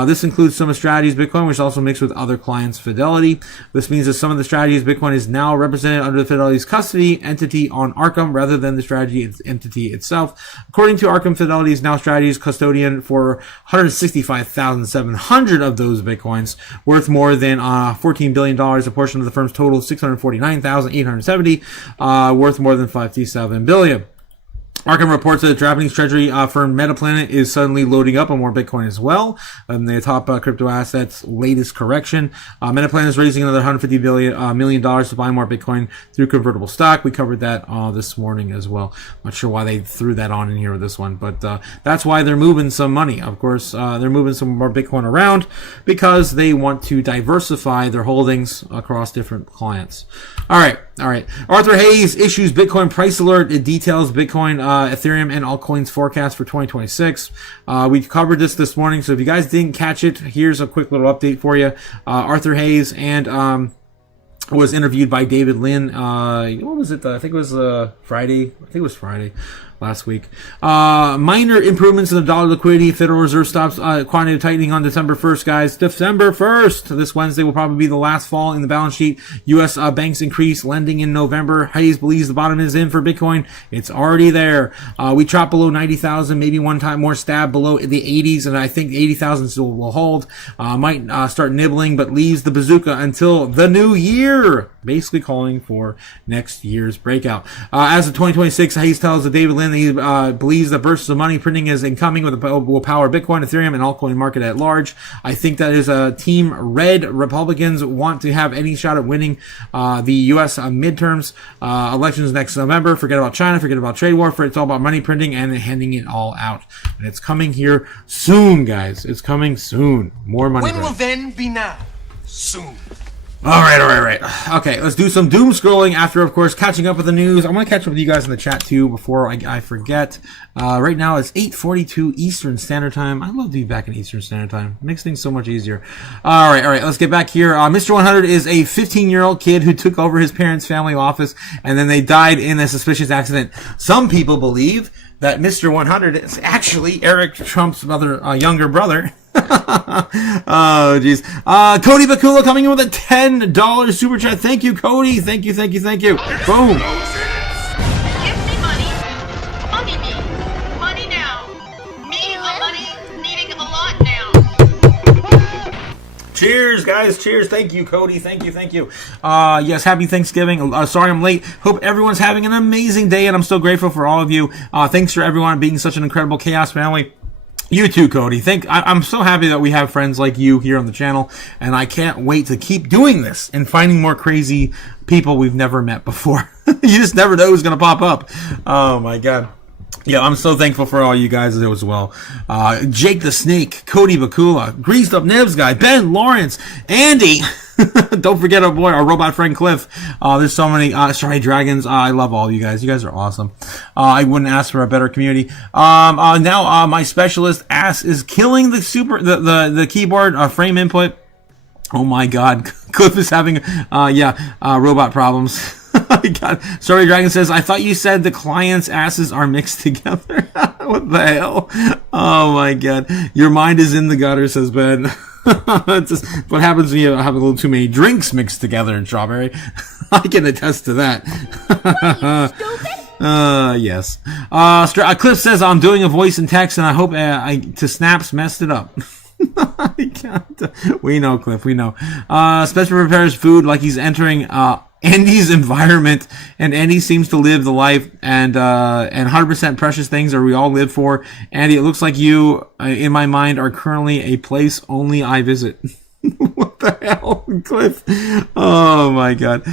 This includes some of Strategy's Bitcoin, which is also mixed with other clients' Fidelity. This means that some of the Strategy's Bitcoin is now represented under the Fidelity's custody entity on Arkham rather than the Strategy entity itself. According to Arkham, Fidelity is now Strategy's custodian for 165,700 of those Bitcoins, worth more than $14 billion, a portion of the firm's total 649,870, worth more than $57 billion. Arkham reports that the Japanese treasury firm Metaplanet is suddenly loading up on more Bitcoin as well. The top crypto assets latest correction. Metaplanet is raising another $150 million to buy more Bitcoin through convertible stock. We covered that this morning as well. Not sure why they threw that on in here with this one, but that's why they're moving some money. Of course, they're moving some more Bitcoin around because they want to diversify their holdings across different clients. All right. Arthur Hayes issues Bitcoin price alert. It details Bitcoin, Ethereum, and altcoins forecast for 2026. We covered this morning, so if you guys didn't catch it, here's a quick little update for you. Arthur Hayes and was interviewed by David Lin. What was it? I think it was Friday. Last week. Minor improvements in the dollar liquidity. Federal Reserve stops quantitative tightening on December 1st, guys. December 1st. This Wednesday will probably be the last fall in the balance sheet. U.S. banks increase lending in November. Hayes believes the bottom is in for Bitcoin. It's already there. We drop below 90,000, maybe one time more stab below the 80s, and I think 80,000 still will hold. Might start nibbling, but leaves the bazooka until the new year. Basically calling for next year's breakout. As of 2026, Hayes tells the David Lin that he believes the bursts of money printing is incoming will power Bitcoin, Ethereum, and altcoin market at large. I think that is a team red. Republicans want to have any shot at winning the U.S. midterms elections next November. Forget about China. Forget about trade war. It's all about money printing and handing it all out. And it's coming here soon, guys. It's coming soon. More money. When will then be now? Soon. All right. Okay, let's do some doom scrolling after, of course, catching up with the news. I want to catch up with you guys in the chat, too, before I forget. Right now, it's 8:42 Eastern Standard Time. I love to be back in Eastern Standard Time. It makes things so much easier. All right, let's get back here. Mr. 100 is a 15-year-old kid who took over his parents' family office, and then they died in a suspicious accident. Some people believe that Mr. 100 is actually Eric Trump's younger brother. Oh, jeez. Cody Bakula coming in with a $10 super chat. Thank you, Cody. Thank you. Boom. Give me money. Money now. Me money needing a lot now. Cheers, guys. Cheers. Thank you, Cody. Thank you. Yes, happy Thanksgiving. Sorry I'm late. Hope everyone's having an amazing day, and I'm so grateful for all of you. Thanks for everyone being such an incredible Chaos family. You too, Cody. I'm so happy that we have friends like you here on the channel, and I can't wait to keep doing this and finding more crazy people we've never met before. You just never know who's going to pop up. Oh, my God. Yeah, I'm so thankful for all you guys as well. Jake the Snake, Cody Bakula, Greased Up Nibs Guy, Ben Lawrence, Andy. Don't forget our boy, our robot friend Cliff. There's so many Stray Dragons. I love all you guys. You guys are awesome. I wouldn't ask for a better community. Now my specialist ass is killing the keyboard frame input. Oh my God, Cliff is having robot problems. God. Story Dragon says, I thought you said the client's asses are mixed together. What the hell? Oh my God. Your mind is in the gutter, says Ben. It's just what happens when you have a little too many drinks mixed together in Strawberry. I can attest to that. Yes. Cliff says, I'm doing a voice and text, and I hope to Snaps messed it up. We know, Cliff. We know. Special prepares food like he's entering Andy's environment, and Andy seems to live the life and 100% precious things are we all live for. Andy, it looks like you, in my mind, are currently a place only I visit. What the hell, Cliff? Oh my God.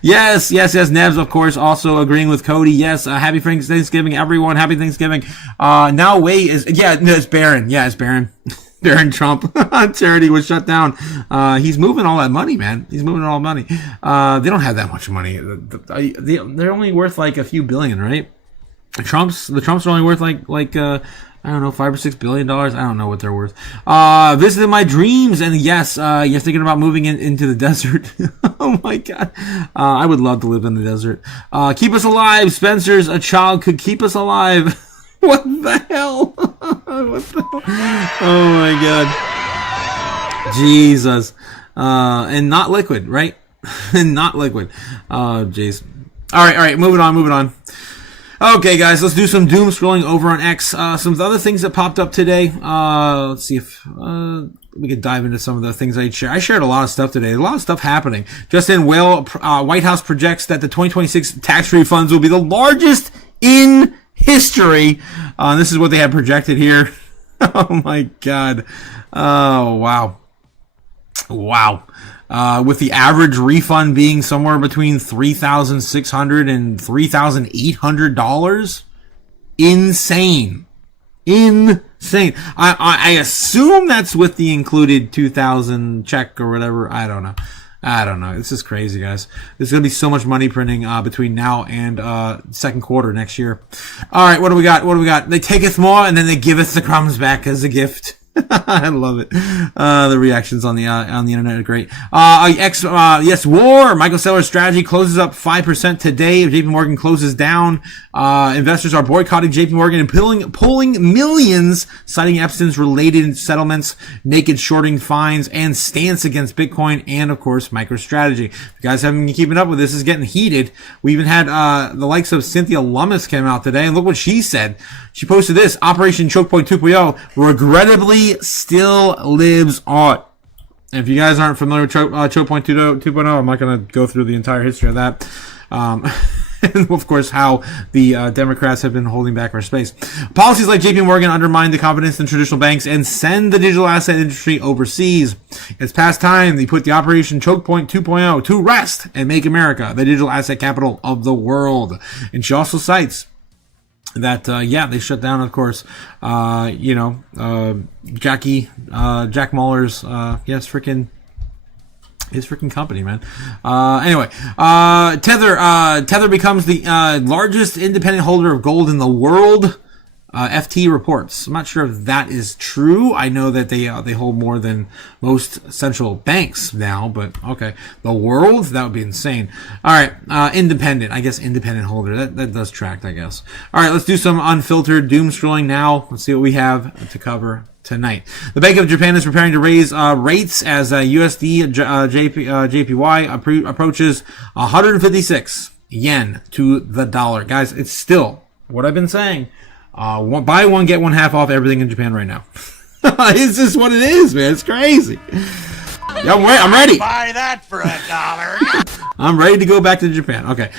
Yes, Nebs, of course, also agreeing with Cody. Yes, happy Thanksgiving, everyone. Happy Thanksgiving. Now Wei is, it's Barron. Yeah, it's Barron. Barron Trump. Charity was shut down. He's moving all that money, man. He's moving all the money. They don't have that much money. They're only worth like a few billion, right? The Trumps are only worth like I don't know, $5 or $6 billion. I don't know what they're worth. Visited my dreams, and yes, you're thinking about moving into the desert. Oh my God. I would love to live in the desert. Keep us alive. Spencer's a child could keep us alive. What the hell? What the hell? Oh my God. Jesus. And not liquid, right? And not liquid. Oh, jeez. All right. Moving on. Okay, guys, let's do some doom scrolling over on X. Some other things that popped up today. Let's see if we could dive into some of the things I shared. I shared a lot of stuff today. A lot of stuff happening. Just in White House projects that the 2026 tax refunds will be the largest in history. This is what they have projected here. Oh my God. Oh, wow. Wow. With the average refund being somewhere between $3,600 and $3,800. Insane. Insane. I assume that's with the included 2,000 check or whatever. I don't know. This is crazy, guys. There's going to be so much money printing between now and second quarter next year. All right, what do we got? They taketh more and then they giveth the crumbs back as a gift. I love it. The reactions on the internet are great. Yes, war. Michael Saylor's strategy closes up 5% today. JP Morgan closes down. Investors are boycotting JP Morgan and pulling millions, citing Epstein's related settlements, naked shorting fines, and stance against Bitcoin, and of course, MicroStrategy. If you guys haven't been keeping up with this, is getting heated. We even had the likes of Cynthia Lummis came out today, and look what she said. She posted this: Operation Chokepoint 2.0 regrettably still lives on. And if you guys aren't familiar with Chokepoint 2.0, I'm not going to go through the entire history of that. And of course, how the Democrats have been holding back our space. Policies like JP Morgan undermine the confidence in traditional banks and send the digital asset industry overseas. It's past time they put the Operation Chokepoint 2.0 to rest and make America the digital asset capital of the world. And she also cites that, they shut down, of course, Jack Muller's, his freaking company, man. Anyway, Tether becomes the largest independent holder of gold in the world. FT reports. I'm not sure if that is true. I know that they hold more than most central banks now, but okay. The world? That would be insane. All right. Independent. I guess independent holder. That does track, I guess. All right. Let's do some unfiltered doom scrolling now. Let's see what we have to cover tonight. The Bank of Japan is preparing to raise rates as USD JPY approaches 156 yen to the dollar. Guys, it's still what I've been saying. Buy one, get one half off everything in Japan right now. It's just what it is, man. It's crazy. Yeah, I'm ready. Buy that for $1. I'm ready to go back to Japan. Okay.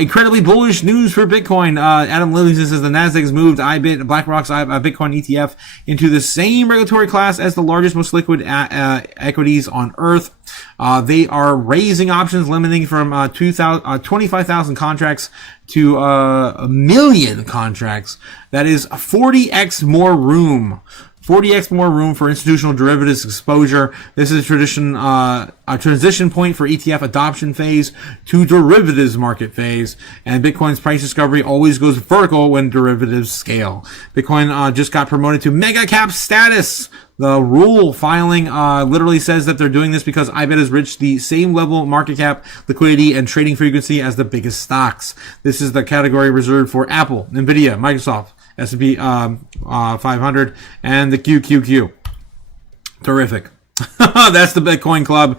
Incredibly bullish news for Bitcoin. Adam Livingston says the Nasdaq has moved BlackRock's Bitcoin ETF into the same regulatory class as the largest, most liquid equities on Earth. They are raising options, limiting from 25,000 contracts to a million contracts. That is 40x more room. 40x more room for institutional derivatives exposure. This is a transition point for ETF adoption phase to derivatives market phase. And Bitcoin's price discovery always goes vertical when derivatives scale. Bitcoin just got promoted to mega cap status. The rule filing literally says that they're doing this because IBET has reached the same level of market cap, liquidity, and trading frequency as the biggest stocks. This is the category reserved for Apple, Nvidia, Microsoft, S&P 500, and the QQQ. Terrific. That's the Bitcoin club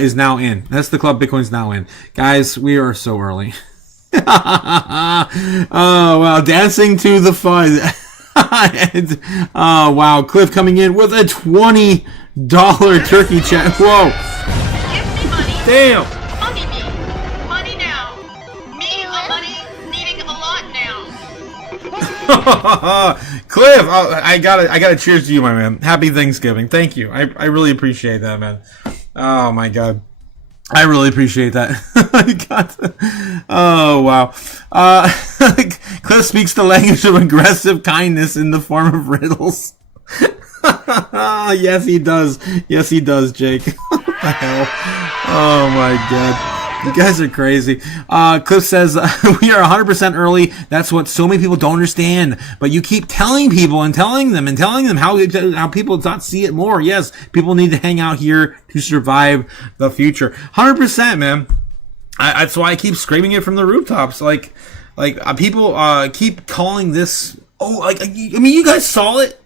is now in. That's the club Bitcoin's now in. Guys, we are so early. Oh, wow. Dancing to the fun. And, oh, wow. Cliff coming in with a $20 turkey check. Whoa. Give me money. Damn. Money me. Money now. Me a money needing a lot now. Cliff, I gotta cheers to you, my man. Happy Thanksgiving. Thank you. I really appreciate that, man. Oh my God. I really appreciate that. Oh, wow. Cliff speaks the language of aggressive kindness in the form of riddles. Yes, he does. Yes, he does, Jake. What the hell? Oh, my God. You guys are crazy. Cliff says, we are 100% early. That's what so many people don't understand. But you keep telling people and telling them how people not see it more. Yes, people need to hang out here to survive the future. 100%, man. That's why I keep screaming it from the rooftops. Like people keep calling this. Oh, I mean, you guys saw it.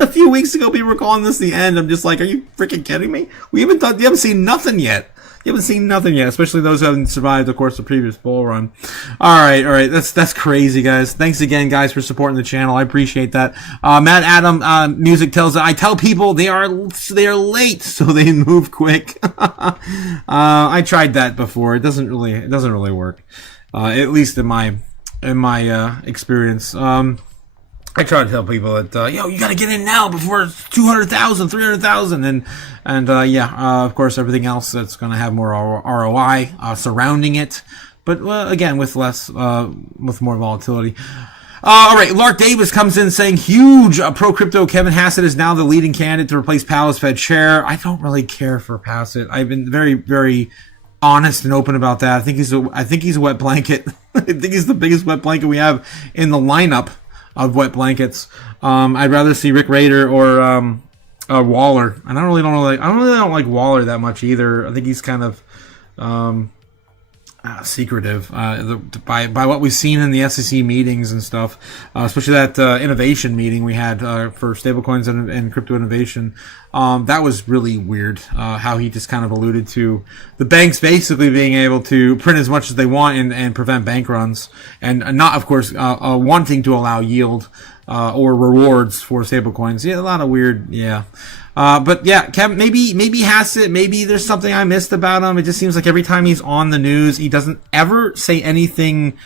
A few weeks ago, people were calling this the end. I'm just like, are you freaking kidding me? You haven't seen nothing yet. You haven't seen nothing yet, especially those who haven't survived, of course, the previous bull run. All right. That's crazy, guys. Thanks again, guys, for supporting the channel. I appreciate that. Matt Adam Music tells I tell people they are late, so they move quick. I tried that before. It doesn't really work. At least in my experience. I try to tell people that, you gotta get in now before it's 200,000, 300,000, and of course, everything else that's gonna have more ROI surrounding it, but again, with more volatility. All right, Lark Davis comes in saying, huge pro-crypto Kevin Hassett is now the leading candidate to replace Powell as Fed chair. I don't really care for Hassett. I've been very, very honest and open about that. I think he's a wet blanket. I think he's the biggest wet blanket we have in the lineup of wet blankets. I'd rather see Rick Rader or Waller, and I really don't like Waller that much either. I think he's kind of secretive by what we've seen in the SEC meetings and stuff, especially that innovation meeting we had for stablecoins and crypto innovation. That was really weird, how he just kind of alluded to the banks basically being able to print as much as they want and prevent bank runs, and not, of course, wanting to allow yield or rewards for stablecoins. Yeah, a lot of weird, yeah. But yeah, Kevin, maybe Hassett, maybe there's something I missed about him. It just seems like every time he's on the news, he doesn't ever say anything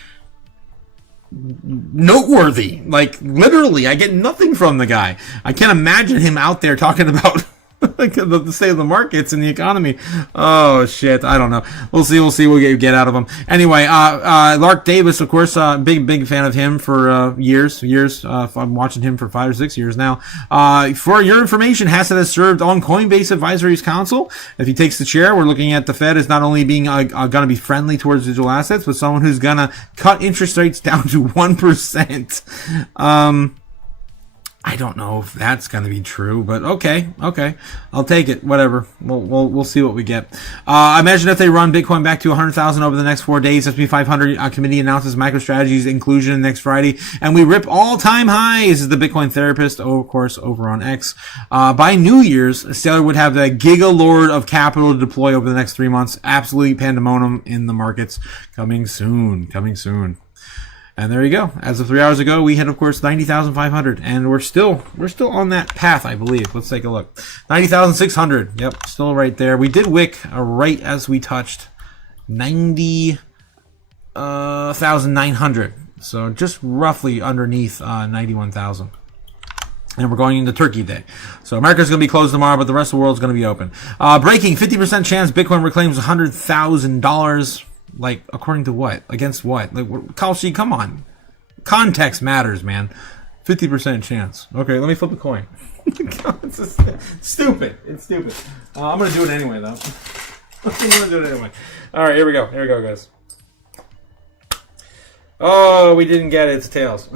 noteworthy. Like, literally, I get nothing from the guy. I can't imagine him out there talking about the state of the markets and the economy. Oh shit, I don't know. We'll see what we get out of him. Anyway, Lark Davis, of course, big fan of him for years. I'm watching him for 5 or 6 years now. For your information, Hassett has served on Coinbase Advisory's Council. If he takes the chair, we're looking at the Fed as not only being going to be friendly towards digital assets, but someone who's going to cut interest rates down to 1%. I don't know if that's going to be true, but okay. I'll take it. Whatever. We'll see what we get. Imagine if they run Bitcoin back to 100,000 over the next 4 days. S&P 500 committee announces MicroStrategy's inclusion next Friday, and we rip all-time highs. This is the Bitcoin therapist, of course, over on X. By New Year's, Saylor would have the giga lord of capital to deploy over the next 3 months. Absolutely pandemonium in the markets. Coming soon. And there you go. As of 3 hours ago, we had, of course, 90,500, and we're still on that path, I believe. Let's take a look. 90,600. Yep, still right there. We did wick right as we touched 90,900. So just roughly underneath 91,000. And we're going into Turkey Day. So America's going to be closed tomorrow, but the rest of the world's going to be open. Breaking 50% chance Bitcoin reclaims $100,000. Like, according to what? Against what? Like, Kalshi, come on. Context matters, man. 50% chance. Okay, let me flip a coin. It's stupid. It's stupid. I'm going to do it anyway, though. I'm going to do it anyway. All right, here we go, guys. Oh, we didn't get it. It's tails.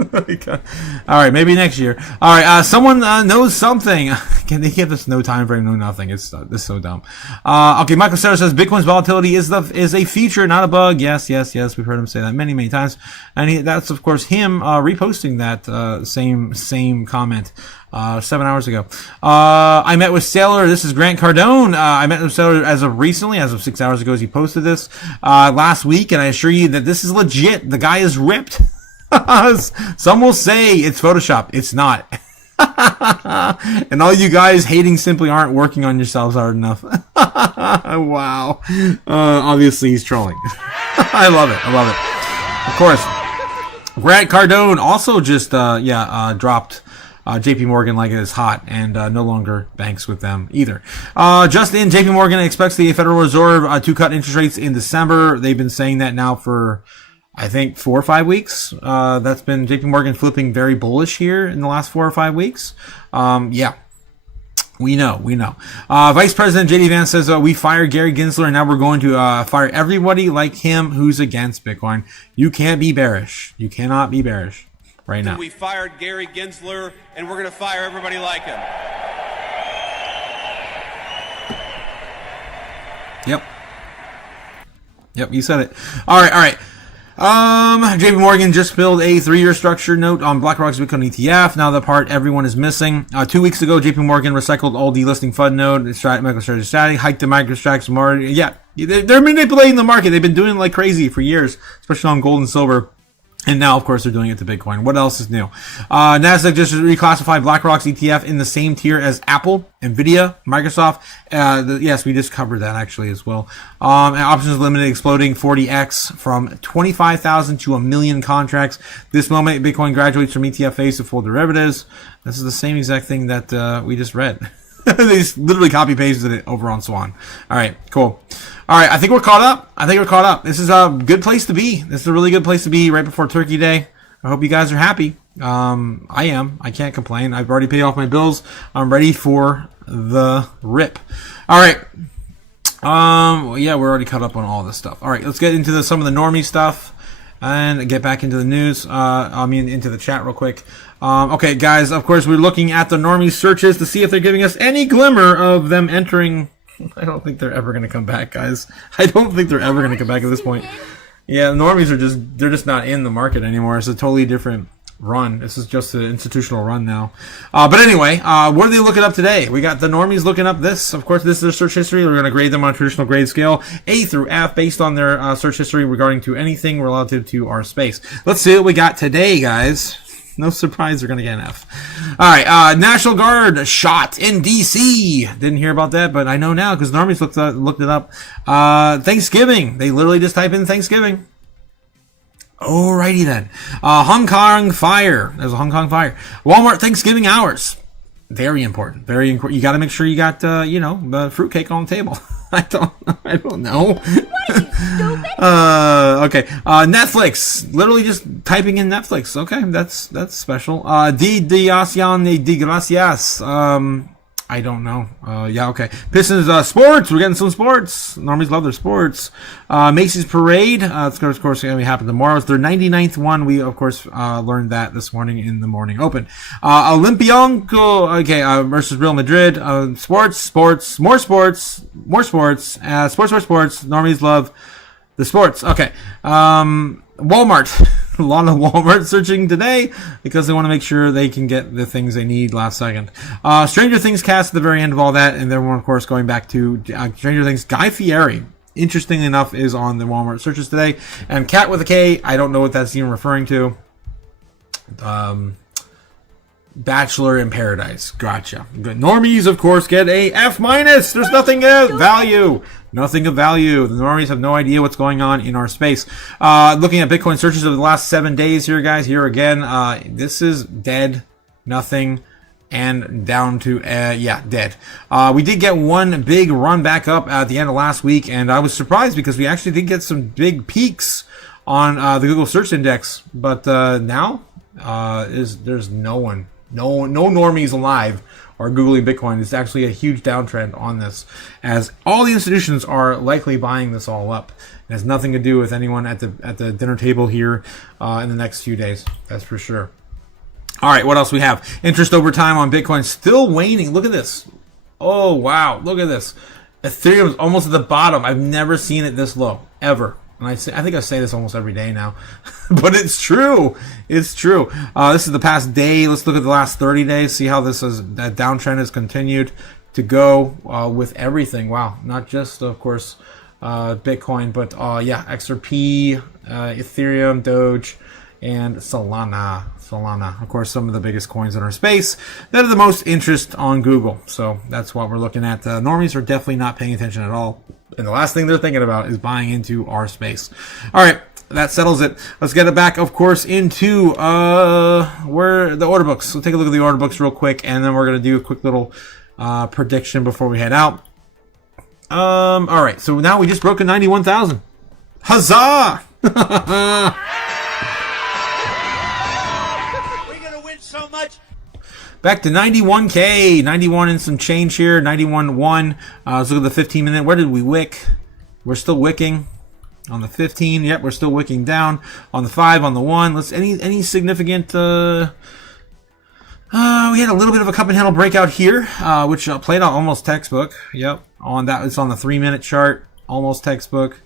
All right, maybe next year. All right, someone knows something. Can they give us no time frame, no nothing? This is so dumb. Okay, Michael Sarah says Bitcoin's volatility is a feature, not a bug. Yes. We've heard him say that many times, and that's of course him reposting that same comment 7 hours ago. I met with Saylor. This is Grant Cardone. I met with Saylor as of 6 hours ago, as he posted this last week, and I assure you that this is legit. The guy is ripped. Some will say it's Photoshop. It's not. And all you guys hating simply aren't working on yourselves hard enough. Wow. Obviously he's trolling. I love it. Of course. Grant Cardone also just dropped JP Morgan like it is hot, and no longer banks with them either. Just in, JP Morgan expects the Federal Reserve to cut interest rates in December. They've been saying that now for, I think, 4 or 5 weeks. That's been JP Morgan flipping very bullish here in the last 4 or 5 weeks. Yeah. We know. Vice President J.D. Vance says, we fired Gary Gensler, and now we're going to fire everybody like him who's against Bitcoin. You can't be bearish. You cannot be bearish right now. We fired Gary Gensler, and we're going to fire everybody like him. Yep, you said it. All right. JP Morgan just filled a 3-year structured note on BlackRock's Bitcoin ETF. Now the part everyone is missing. 2 weeks ago, JP Morgan recycled all delisting FUD node, MicroStrategy, hiked the MicroStrategy more. Yeah, they're manipulating the market. They've been doing it like crazy for years, especially on gold and silver. And now, of course, they're doing it to Bitcoin. What else is new? Nasdaq just reclassified BlackRock's ETF in the same tier as Apple, Nvidia, Microsoft. Yes, we just covered that actually as well. And options limited exploding 40x from 25,000 to 1 million contracts. This moment, Bitcoin graduates from ETF phase to full derivatives. This is the same exact thing that we just read. They just literally copy pasted it over on Swan. All right, cool. All right, I think we're caught up. This is a good place to be. This is a really good place to be right before Turkey Day. I hope you guys are happy. I am. I can't complain. I've already paid off my bills. I'm ready for the rip. All right. Yeah, we're already caught up on all this stuff. All right, let's get into some of the normie stuff and get back into the news. Into the chat real quick. Okay, guys, of course, we're looking at the normie searches to see if they're giving us any glimmer of them entering. I don't think they're ever going to come back, guys. I don't think they're ever going to come back at this point. Yeah, normies they're just not in the market anymore. It's a totally different run. This is just an institutional run now. But anyway, what are they looking up today? We got the normies looking up this. Of course, this is their search history. We're going to grade them on a traditional grade scale, A through F, based on their search history regarding to anything relative to our space. Let's see what we got today, guys. No surprise they're going to get an F. All right, National Guard shot in D.C. Didn't hear about that, but I know now because normies looked it up. Thanksgiving. They literally just type in Thanksgiving. Alrighty then. Hong Kong fire. There's a Hong Kong fire. Walmart Thanksgiving hours. Very important. Very important. You got to make sure you got, the fruitcake on the table. I don't know. Okay. Netflix. Literally just typing in Netflix. Okay, that's special. De gracias. I don't know. Yeah, okay. Pistons, sports. We're getting some sports. Normies love their sports. Macy's Parade. It's of course going to happen tomorrow. It's their 99th one. We, of course, learned that this morning in the morning open. Olympiacos. Okay, versus Real Madrid. Sports. More sports. Sports. Normies love the sports. Okay. Walmart. A lot of Walmart searching today because they want to make sure they can get the things they need last second. Stranger Things cast at the very end of all that, and then we're, of course, going back to Stranger Things. Guy Fieri, interestingly enough, is on the Walmart searches today. And Cat with a K, I don't know what that's even referring to. Bachelor in Paradise. Gotcha. Good. Normies, of course, get a F-. There's nothing of value. Nothing of value. The normies have no idea what's going on in our space. Looking at Bitcoin searches over the last 7 days here, guys. Here again, this is dead. Nothing. And down to, dead. We did get one big run back up at the end of last week, and I was surprised because we actually did get some big peaks on the Google Search Index. But now, there's no one. No normies alive are Googling Bitcoin. It's actually a huge downtrend on this, as all the institutions are likely buying this all up. It has nothing to do with anyone at the dinner table here in the next few days. That's for sure. All right, what else we have? Interest over time on Bitcoin still waning. Look at this. Oh, wow. Look at this. Ethereum is almost at the bottom. I've never seen it this low, ever. And I think I say this almost every day now, but it's true. It's true. This is the past day. Let's look at the last 30 days. See how that downtrend has continued to go with everything. Wow, not just of course Bitcoin, but XRP, Ethereum, Doge, and Solana. Of course, some of the biggest coins in our space that are the most interest on Google. So that's what we're looking at. Normies are definitely not paying attention at all. And the last thing they're thinking about is buying into our space. All right, that settles it. Let's get it back, of course, into where the order books. We'll take a look at the order books real quick, and then we're going to do a quick little prediction before we head out. All right, so now we just broke a 91,000. Huzzah! We're going to win so much. Back to 91K, 91 and some change here, 91.1. Let's look at the 15-minute. Where did we wick? We're still wicking on the 15. Yep, we're still wicking down on the 5, on the 1. Let's any significant. We had a little bit of a cup and handle breakout here, which played out almost textbook. Yep, on that it's on the 3-minute chart, almost textbook.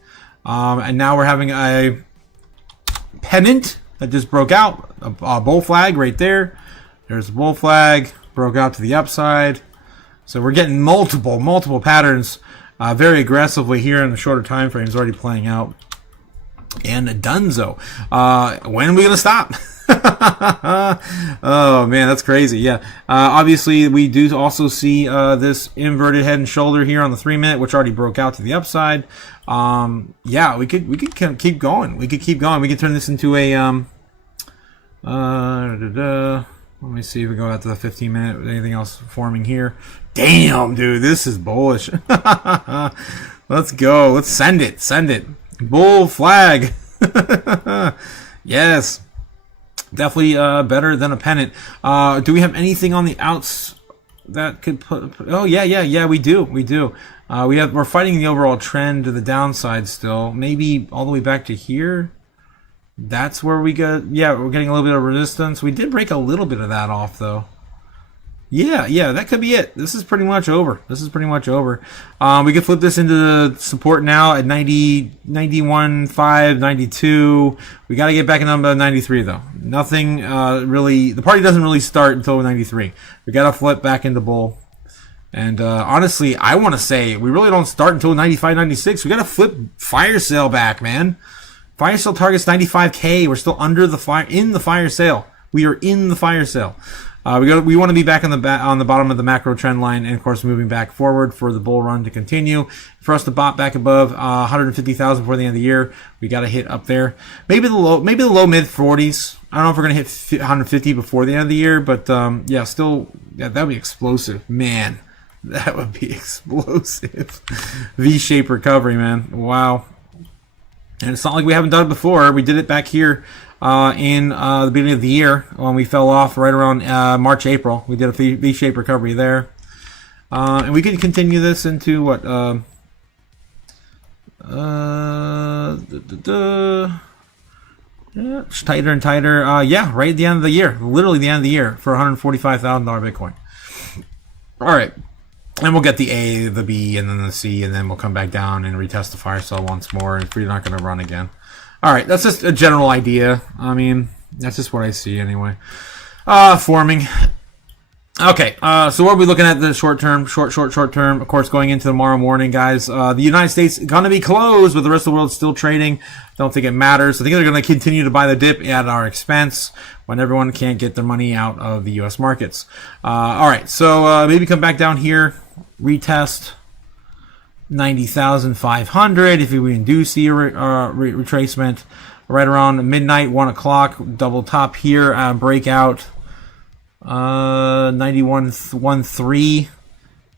And now we're having a pennant that just broke out. A bull flag right there. There's a bull flag. Broke out to the upside. So we're getting multiple patterns very aggressively here in the shorter time frames already playing out. And dunzo. When are we going to stop? Oh, man, that's crazy. Yeah. Obviously, we do also see this inverted head and shoulder here on the 3-minute, which already broke out to the upside. Yeah, we could keep going. We could keep going. We could turn this into a... let me see if we go out to the 15-minute. Anything else forming here? Damn, dude, this is bullish. Let's go. Let's send it. Send it. Bull flag. Yes. Definitely better than a pennant. Do we have anything on the outs that could put... Oh, yeah, we do. We're fighting the overall trend to the downside still. Maybe all the way back to here. That's where we got... Yeah, we're getting a little bit of resistance. We did break a little bit of that off, though. Yeah, that could be it. This is pretty much over. We could flip this into support now at 90, 91.5, 92. We got to get back in number 93, though. Nothing really... The party doesn't really start until 93. We got to flip back into bull. And honestly, I want to say we really don't start until 95, 96. We got to flip fire sale back, man. Fire sale targets 95K. We're still under the fire... In the fire sale. We are in the fire sale. We want to be back on the bottom of the macro trend line, and of course moving back forward for the bull run to continue. For us to bot back above 150,000 before the end of the year, we got to hit up there. Maybe the low mid 40s. I don't know if we're gonna hit 150 before the end of the year, but yeah, still, yeah, that would be explosive, man. That would be explosive. V-shaped recovery, man. Wow. And it's not like we haven't done it before. We did it back here. In the beginning of the year when we fell off right around March, April. We did a V-shaped recovery there. And we could continue this into what? Yeah, it's tighter and tighter. Yeah, right at the end of the year. Literally the end of the year for $145,000 Bitcoin. All right. And we'll get the A, the B, and then the C, and then we'll come back down and retest the fire cell once more if we're not going to run again. All right, that's just a general idea. I mean, that's just what I see anyway. Forming. Okay, so what are we looking at the short term? Short term. Of course, going into tomorrow morning, guys. The United States is going to be closed, but the rest of the world is still trading. Don't think it matters. I think they're going to continue to buy the dip at our expense when everyone can't get their money out of the U.S. markets. All right, so maybe come back down here, retest 90,500 if we do see a retracement right around midnight, 1 o'clock, double top here, breakout 91.13.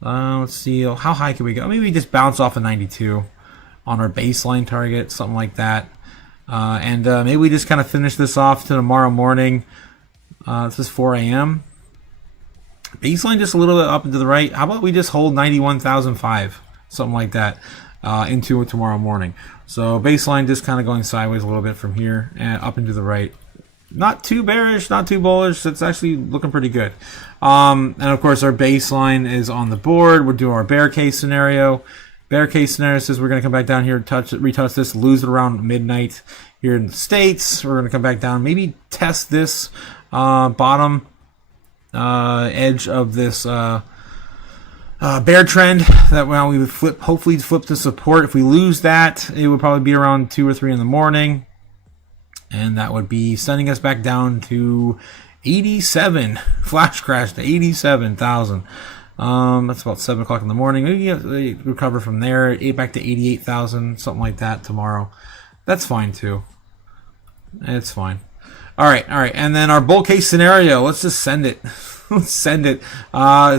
Let's see, how high can we go? Maybe we just bounce off a 92 on our baseline target, something like that. And maybe we just kind of finish this off to tomorrow morning. This is 4 a.m. Baseline just a little bit up and to the right. How about we just hold 91,005? Something like that into tomorrow morning. So baseline just kind of going sideways a little bit from here and up and to the right. Not too bearish, not too bullish. It's actually looking pretty good. And of course our baseline is on the board. We're doing our bear case scenario. Bear case scenario says we're going to come back down here, retouch this, lose it around midnight here in the States. We're going to come back down, maybe test this bottom edge of this bear trend that now we would hopefully flip to support. If we lose that, it would probably be around 2 or 3 in the morning, and that would be sending us back down to 87. Flash crash to 87,000. That's about 7 o'clock in the morning. Maybe recover from there, back to 88,000, something like that tomorrow. That's fine too. It's fine. All right, and then our bull case scenario. Let's just send it. Let's send it.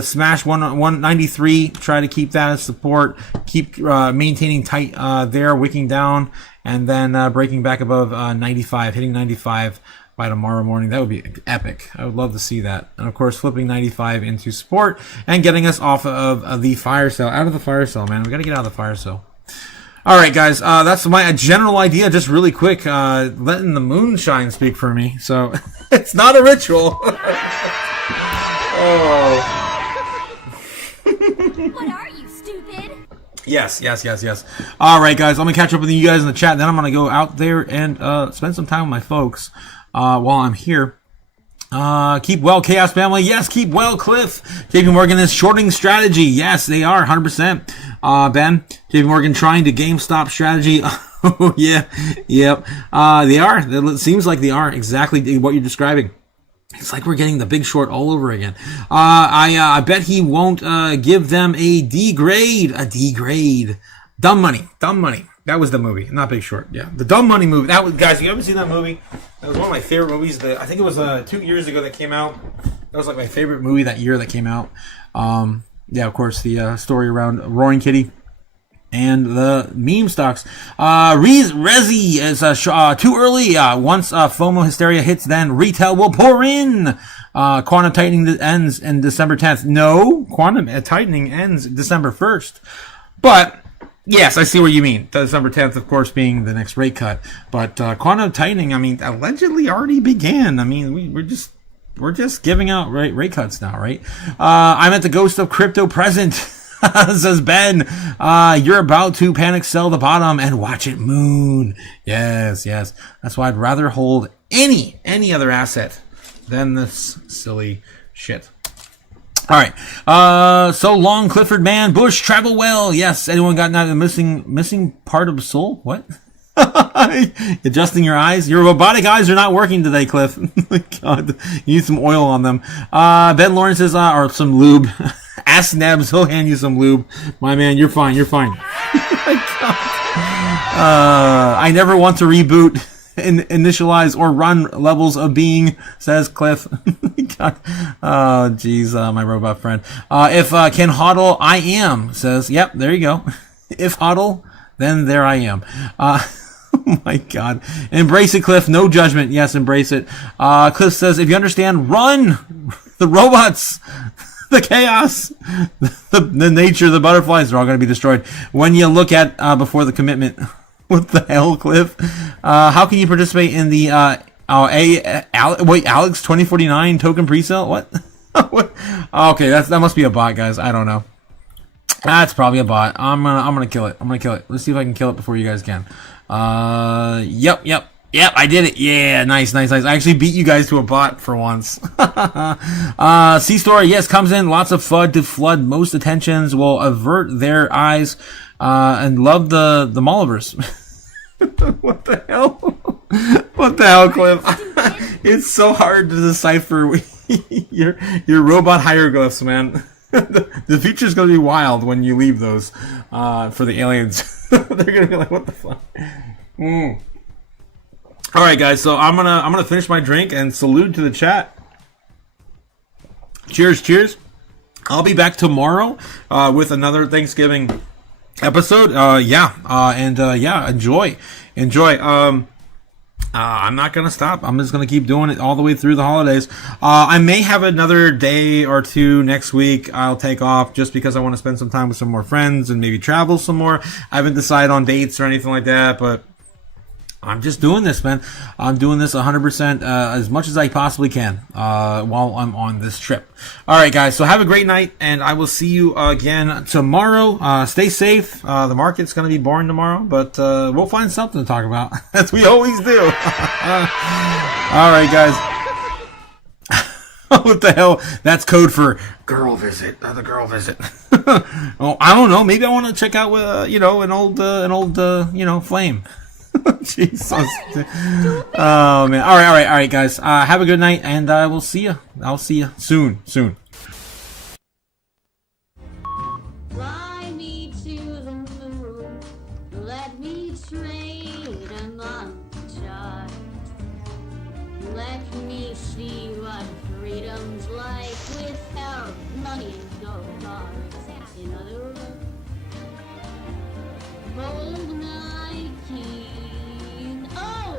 Smash 193. Try to keep that as support. Keep maintaining tight there, wicking down, and then breaking back above 95, hitting 95 by tomorrow morning. That would be epic. I would love to see that. And of course, flipping 95 into support and getting us off of the fire cell, out of the fire cell, man. We got to get out of the fire cell. All right, guys, that's my general idea, just really quick, letting the moonshine speak for me. So it's not a ritual. What are you, stupid? Yes. All right, guys. I'm going to catch up with you guys in the chat. Then I'm going to go out there and spend some time with my folks while I'm here. Keep well, Chaos family. Yes, keep well, Cliff. JP Morgan is shorting strategy. Yes, they are, 100%. Ben, JP Morgan trying to GameStop strategy. Oh, yeah. Yep. They are. It seems like they are exactly what you're describing. It's like we're getting the Big Short all over again. I bet he won't give them a D grade. A D grade. Dumb Money. That was the movie, not Big Short. Yeah, the Dumb Money movie. That was, guys. You haven't seen that movie? That was one of my favorite movies. I think it was 2 years ago that came out. That was like my favorite movie that year that came out. Yeah, of course, the story around Roaring Kitty and the meme stocks. Rezi is too early. Once FOMO hysteria hits, then retail will pour in. Quantum tightening ends in December 10th. No, quantum tightening ends December 1st. But yes, I see what you mean. December 10th, of course, being the next rate cut. But quantum tightening, I mean, allegedly already began. I mean, we're just giving out rate cuts now, right? I'm at the ghost of crypto present. Says Ben, you're about to panic sell the bottom and watch it moon. Yes. That's why I'd rather hold any other asset than this silly shit. All right. So long, Clifford man. Bush, travel well. Yes. Anyone got that missing part of the soul? What? Adjusting your eyes. Your robotic eyes are not working today, Cliff. God, you need some oil on them. Ben Lawrence says, or some lube. Ask Nebs, he'll hand you some lube. My man, you're fine. I never want to reboot, initialize, or run levels of being, says Cliff. God. Oh, jeez, my robot friend. If can hodl, I am, says, yep, there you go. If hodl, then there I am. Oh my God. Embrace it, Cliff. No judgment. Yes, embrace it. Cliff says, if you understand, run! The robots! The chaos, the nature, the butterflies are all going to be destroyed. When you look at before the commitment, what the hell, Cliff? How can you participate in the Alex 2049 token presale? What? What? Okay, that must be a bot, guys. I don't know. That's probably a bot. I'm gonna kill it. Let's see if I can kill it before you guys can. Yep, I did it. Yeah, nice. I actually beat you guys to a bot for once. C-Store, yes, comes in. Lots of FUD to flood. Most attentions will avert their eyes and love the Molivers. What the hell? What the hell, Cliff? It's so hard to decipher your robot hieroglyphs, man. The future's going to be wild when you leave those for the aliens. They're going to be like, what the fuck? All right, guys. So I'm gonna finish my drink and salute to the chat. Cheers. I'll be back tomorrow with another Thanksgiving episode. Enjoy. I'm not gonna stop. I'm just gonna keep doing it all the way through the holidays. I may have another day or two next week. I'll take off just because I want to spend some time with some more friends and maybe travel some more. I haven't decided on dates or anything like that, but I'm just doing this, man. I'm doing this 100% as much as I possibly can while I'm on this trip. All right, guys. So have a great night, and I will see you again tomorrow. Stay safe. The market's going to be boring tomorrow, but we'll find something to talk about, as we always do. All right, guys. What the hell? That's code for girl visit. The girl visit. Oh, I don't know. Maybe I want to check out an old flame. Jesus. Oh man. All right, guys. Have a good night, and we'll see you. I'll see you soon. Fly me to the moon. Let me trade a monshot. Let me see what freedom's like without money and gold bars. In other words, hold my key. Oh!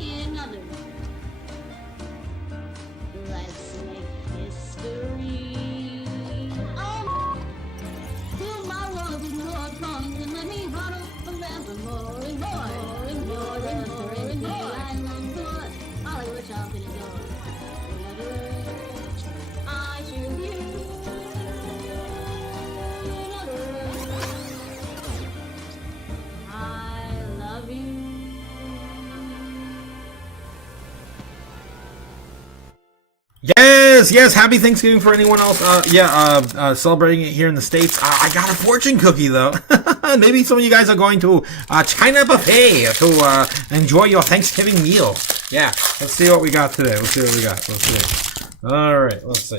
In other words, let's make Yes, happy Thanksgiving for anyone else. Celebrating it here in the States. I got a fortune cookie though. Maybe some of you guys are going to China buffet to enjoy your Thanksgiving meal. Yeah, let's see what we got today. Let's see. All right, let's see.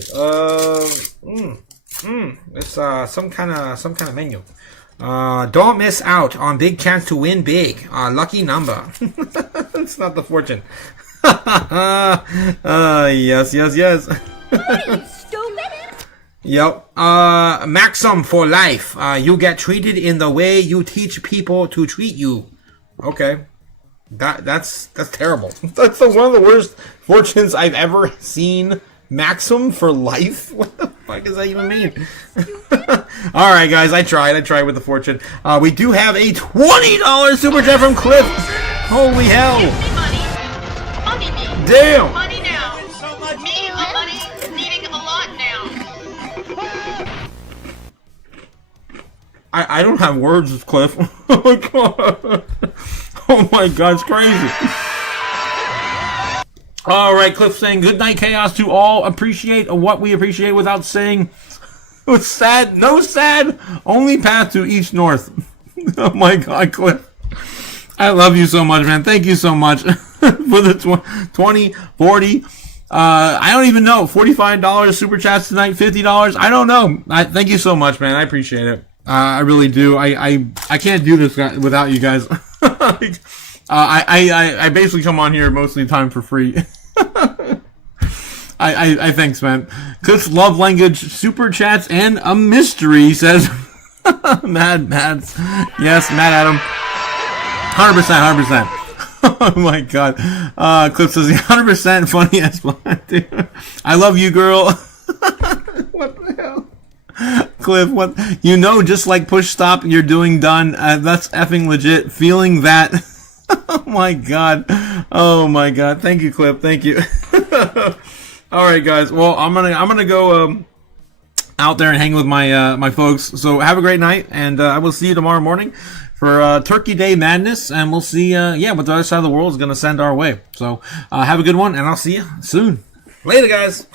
It's some kind of menu. Don't miss out on big chance to win big. Lucky number. It's not the fortune. Yes. What are you, stupid? Yep. Maxim for life. You get treated in the way you teach people to treat you. Okay. That's terrible. That's one of the worst fortunes I've ever seen. Maxim for life? What the fuck does that even mean? Alright guys, I tried with the fortune. We do have a $20 super chat from Cliff. Holy hell. Give me money. Money me. Damn. Money now. Me a money needing a lot now. I don't have words, Cliff. Oh my god. Oh my god, it's crazy. Alright, Cliff saying, good night, Chaos to all. Appreciate what we appreciate without saying it's sad. No sad. Only path to east north. Oh my god, Cliff. I love you so much, man. Thank you so much for the 20, 40. I don't even know. $45 super chats tonight. $50. I don't know. Thank you so much, man. I appreciate it. I really do. I can't do this without you guys. I basically come on here most of the time for free. I thanks, man. Cliff's love language, super chats, and a mystery, says Mad. Yes, Mad Adam. 100%. Oh my god. Cliff says 100% funny as black, dude. I love you, girl. What the hell? Cliff, what? You know, just like push stop, you're doing done. That's effing legit. Feeling that. Oh my god. Thank you, Cliff. Thank you. All right, guys. Well, I'm gonna go out there and hang with my folks. So have a great night, and I will see you tomorrow morning for Turkey Day Madness, and we'll see what the other side of the world is gonna send our way. So have a good one, and I'll see you soon. Later, guys.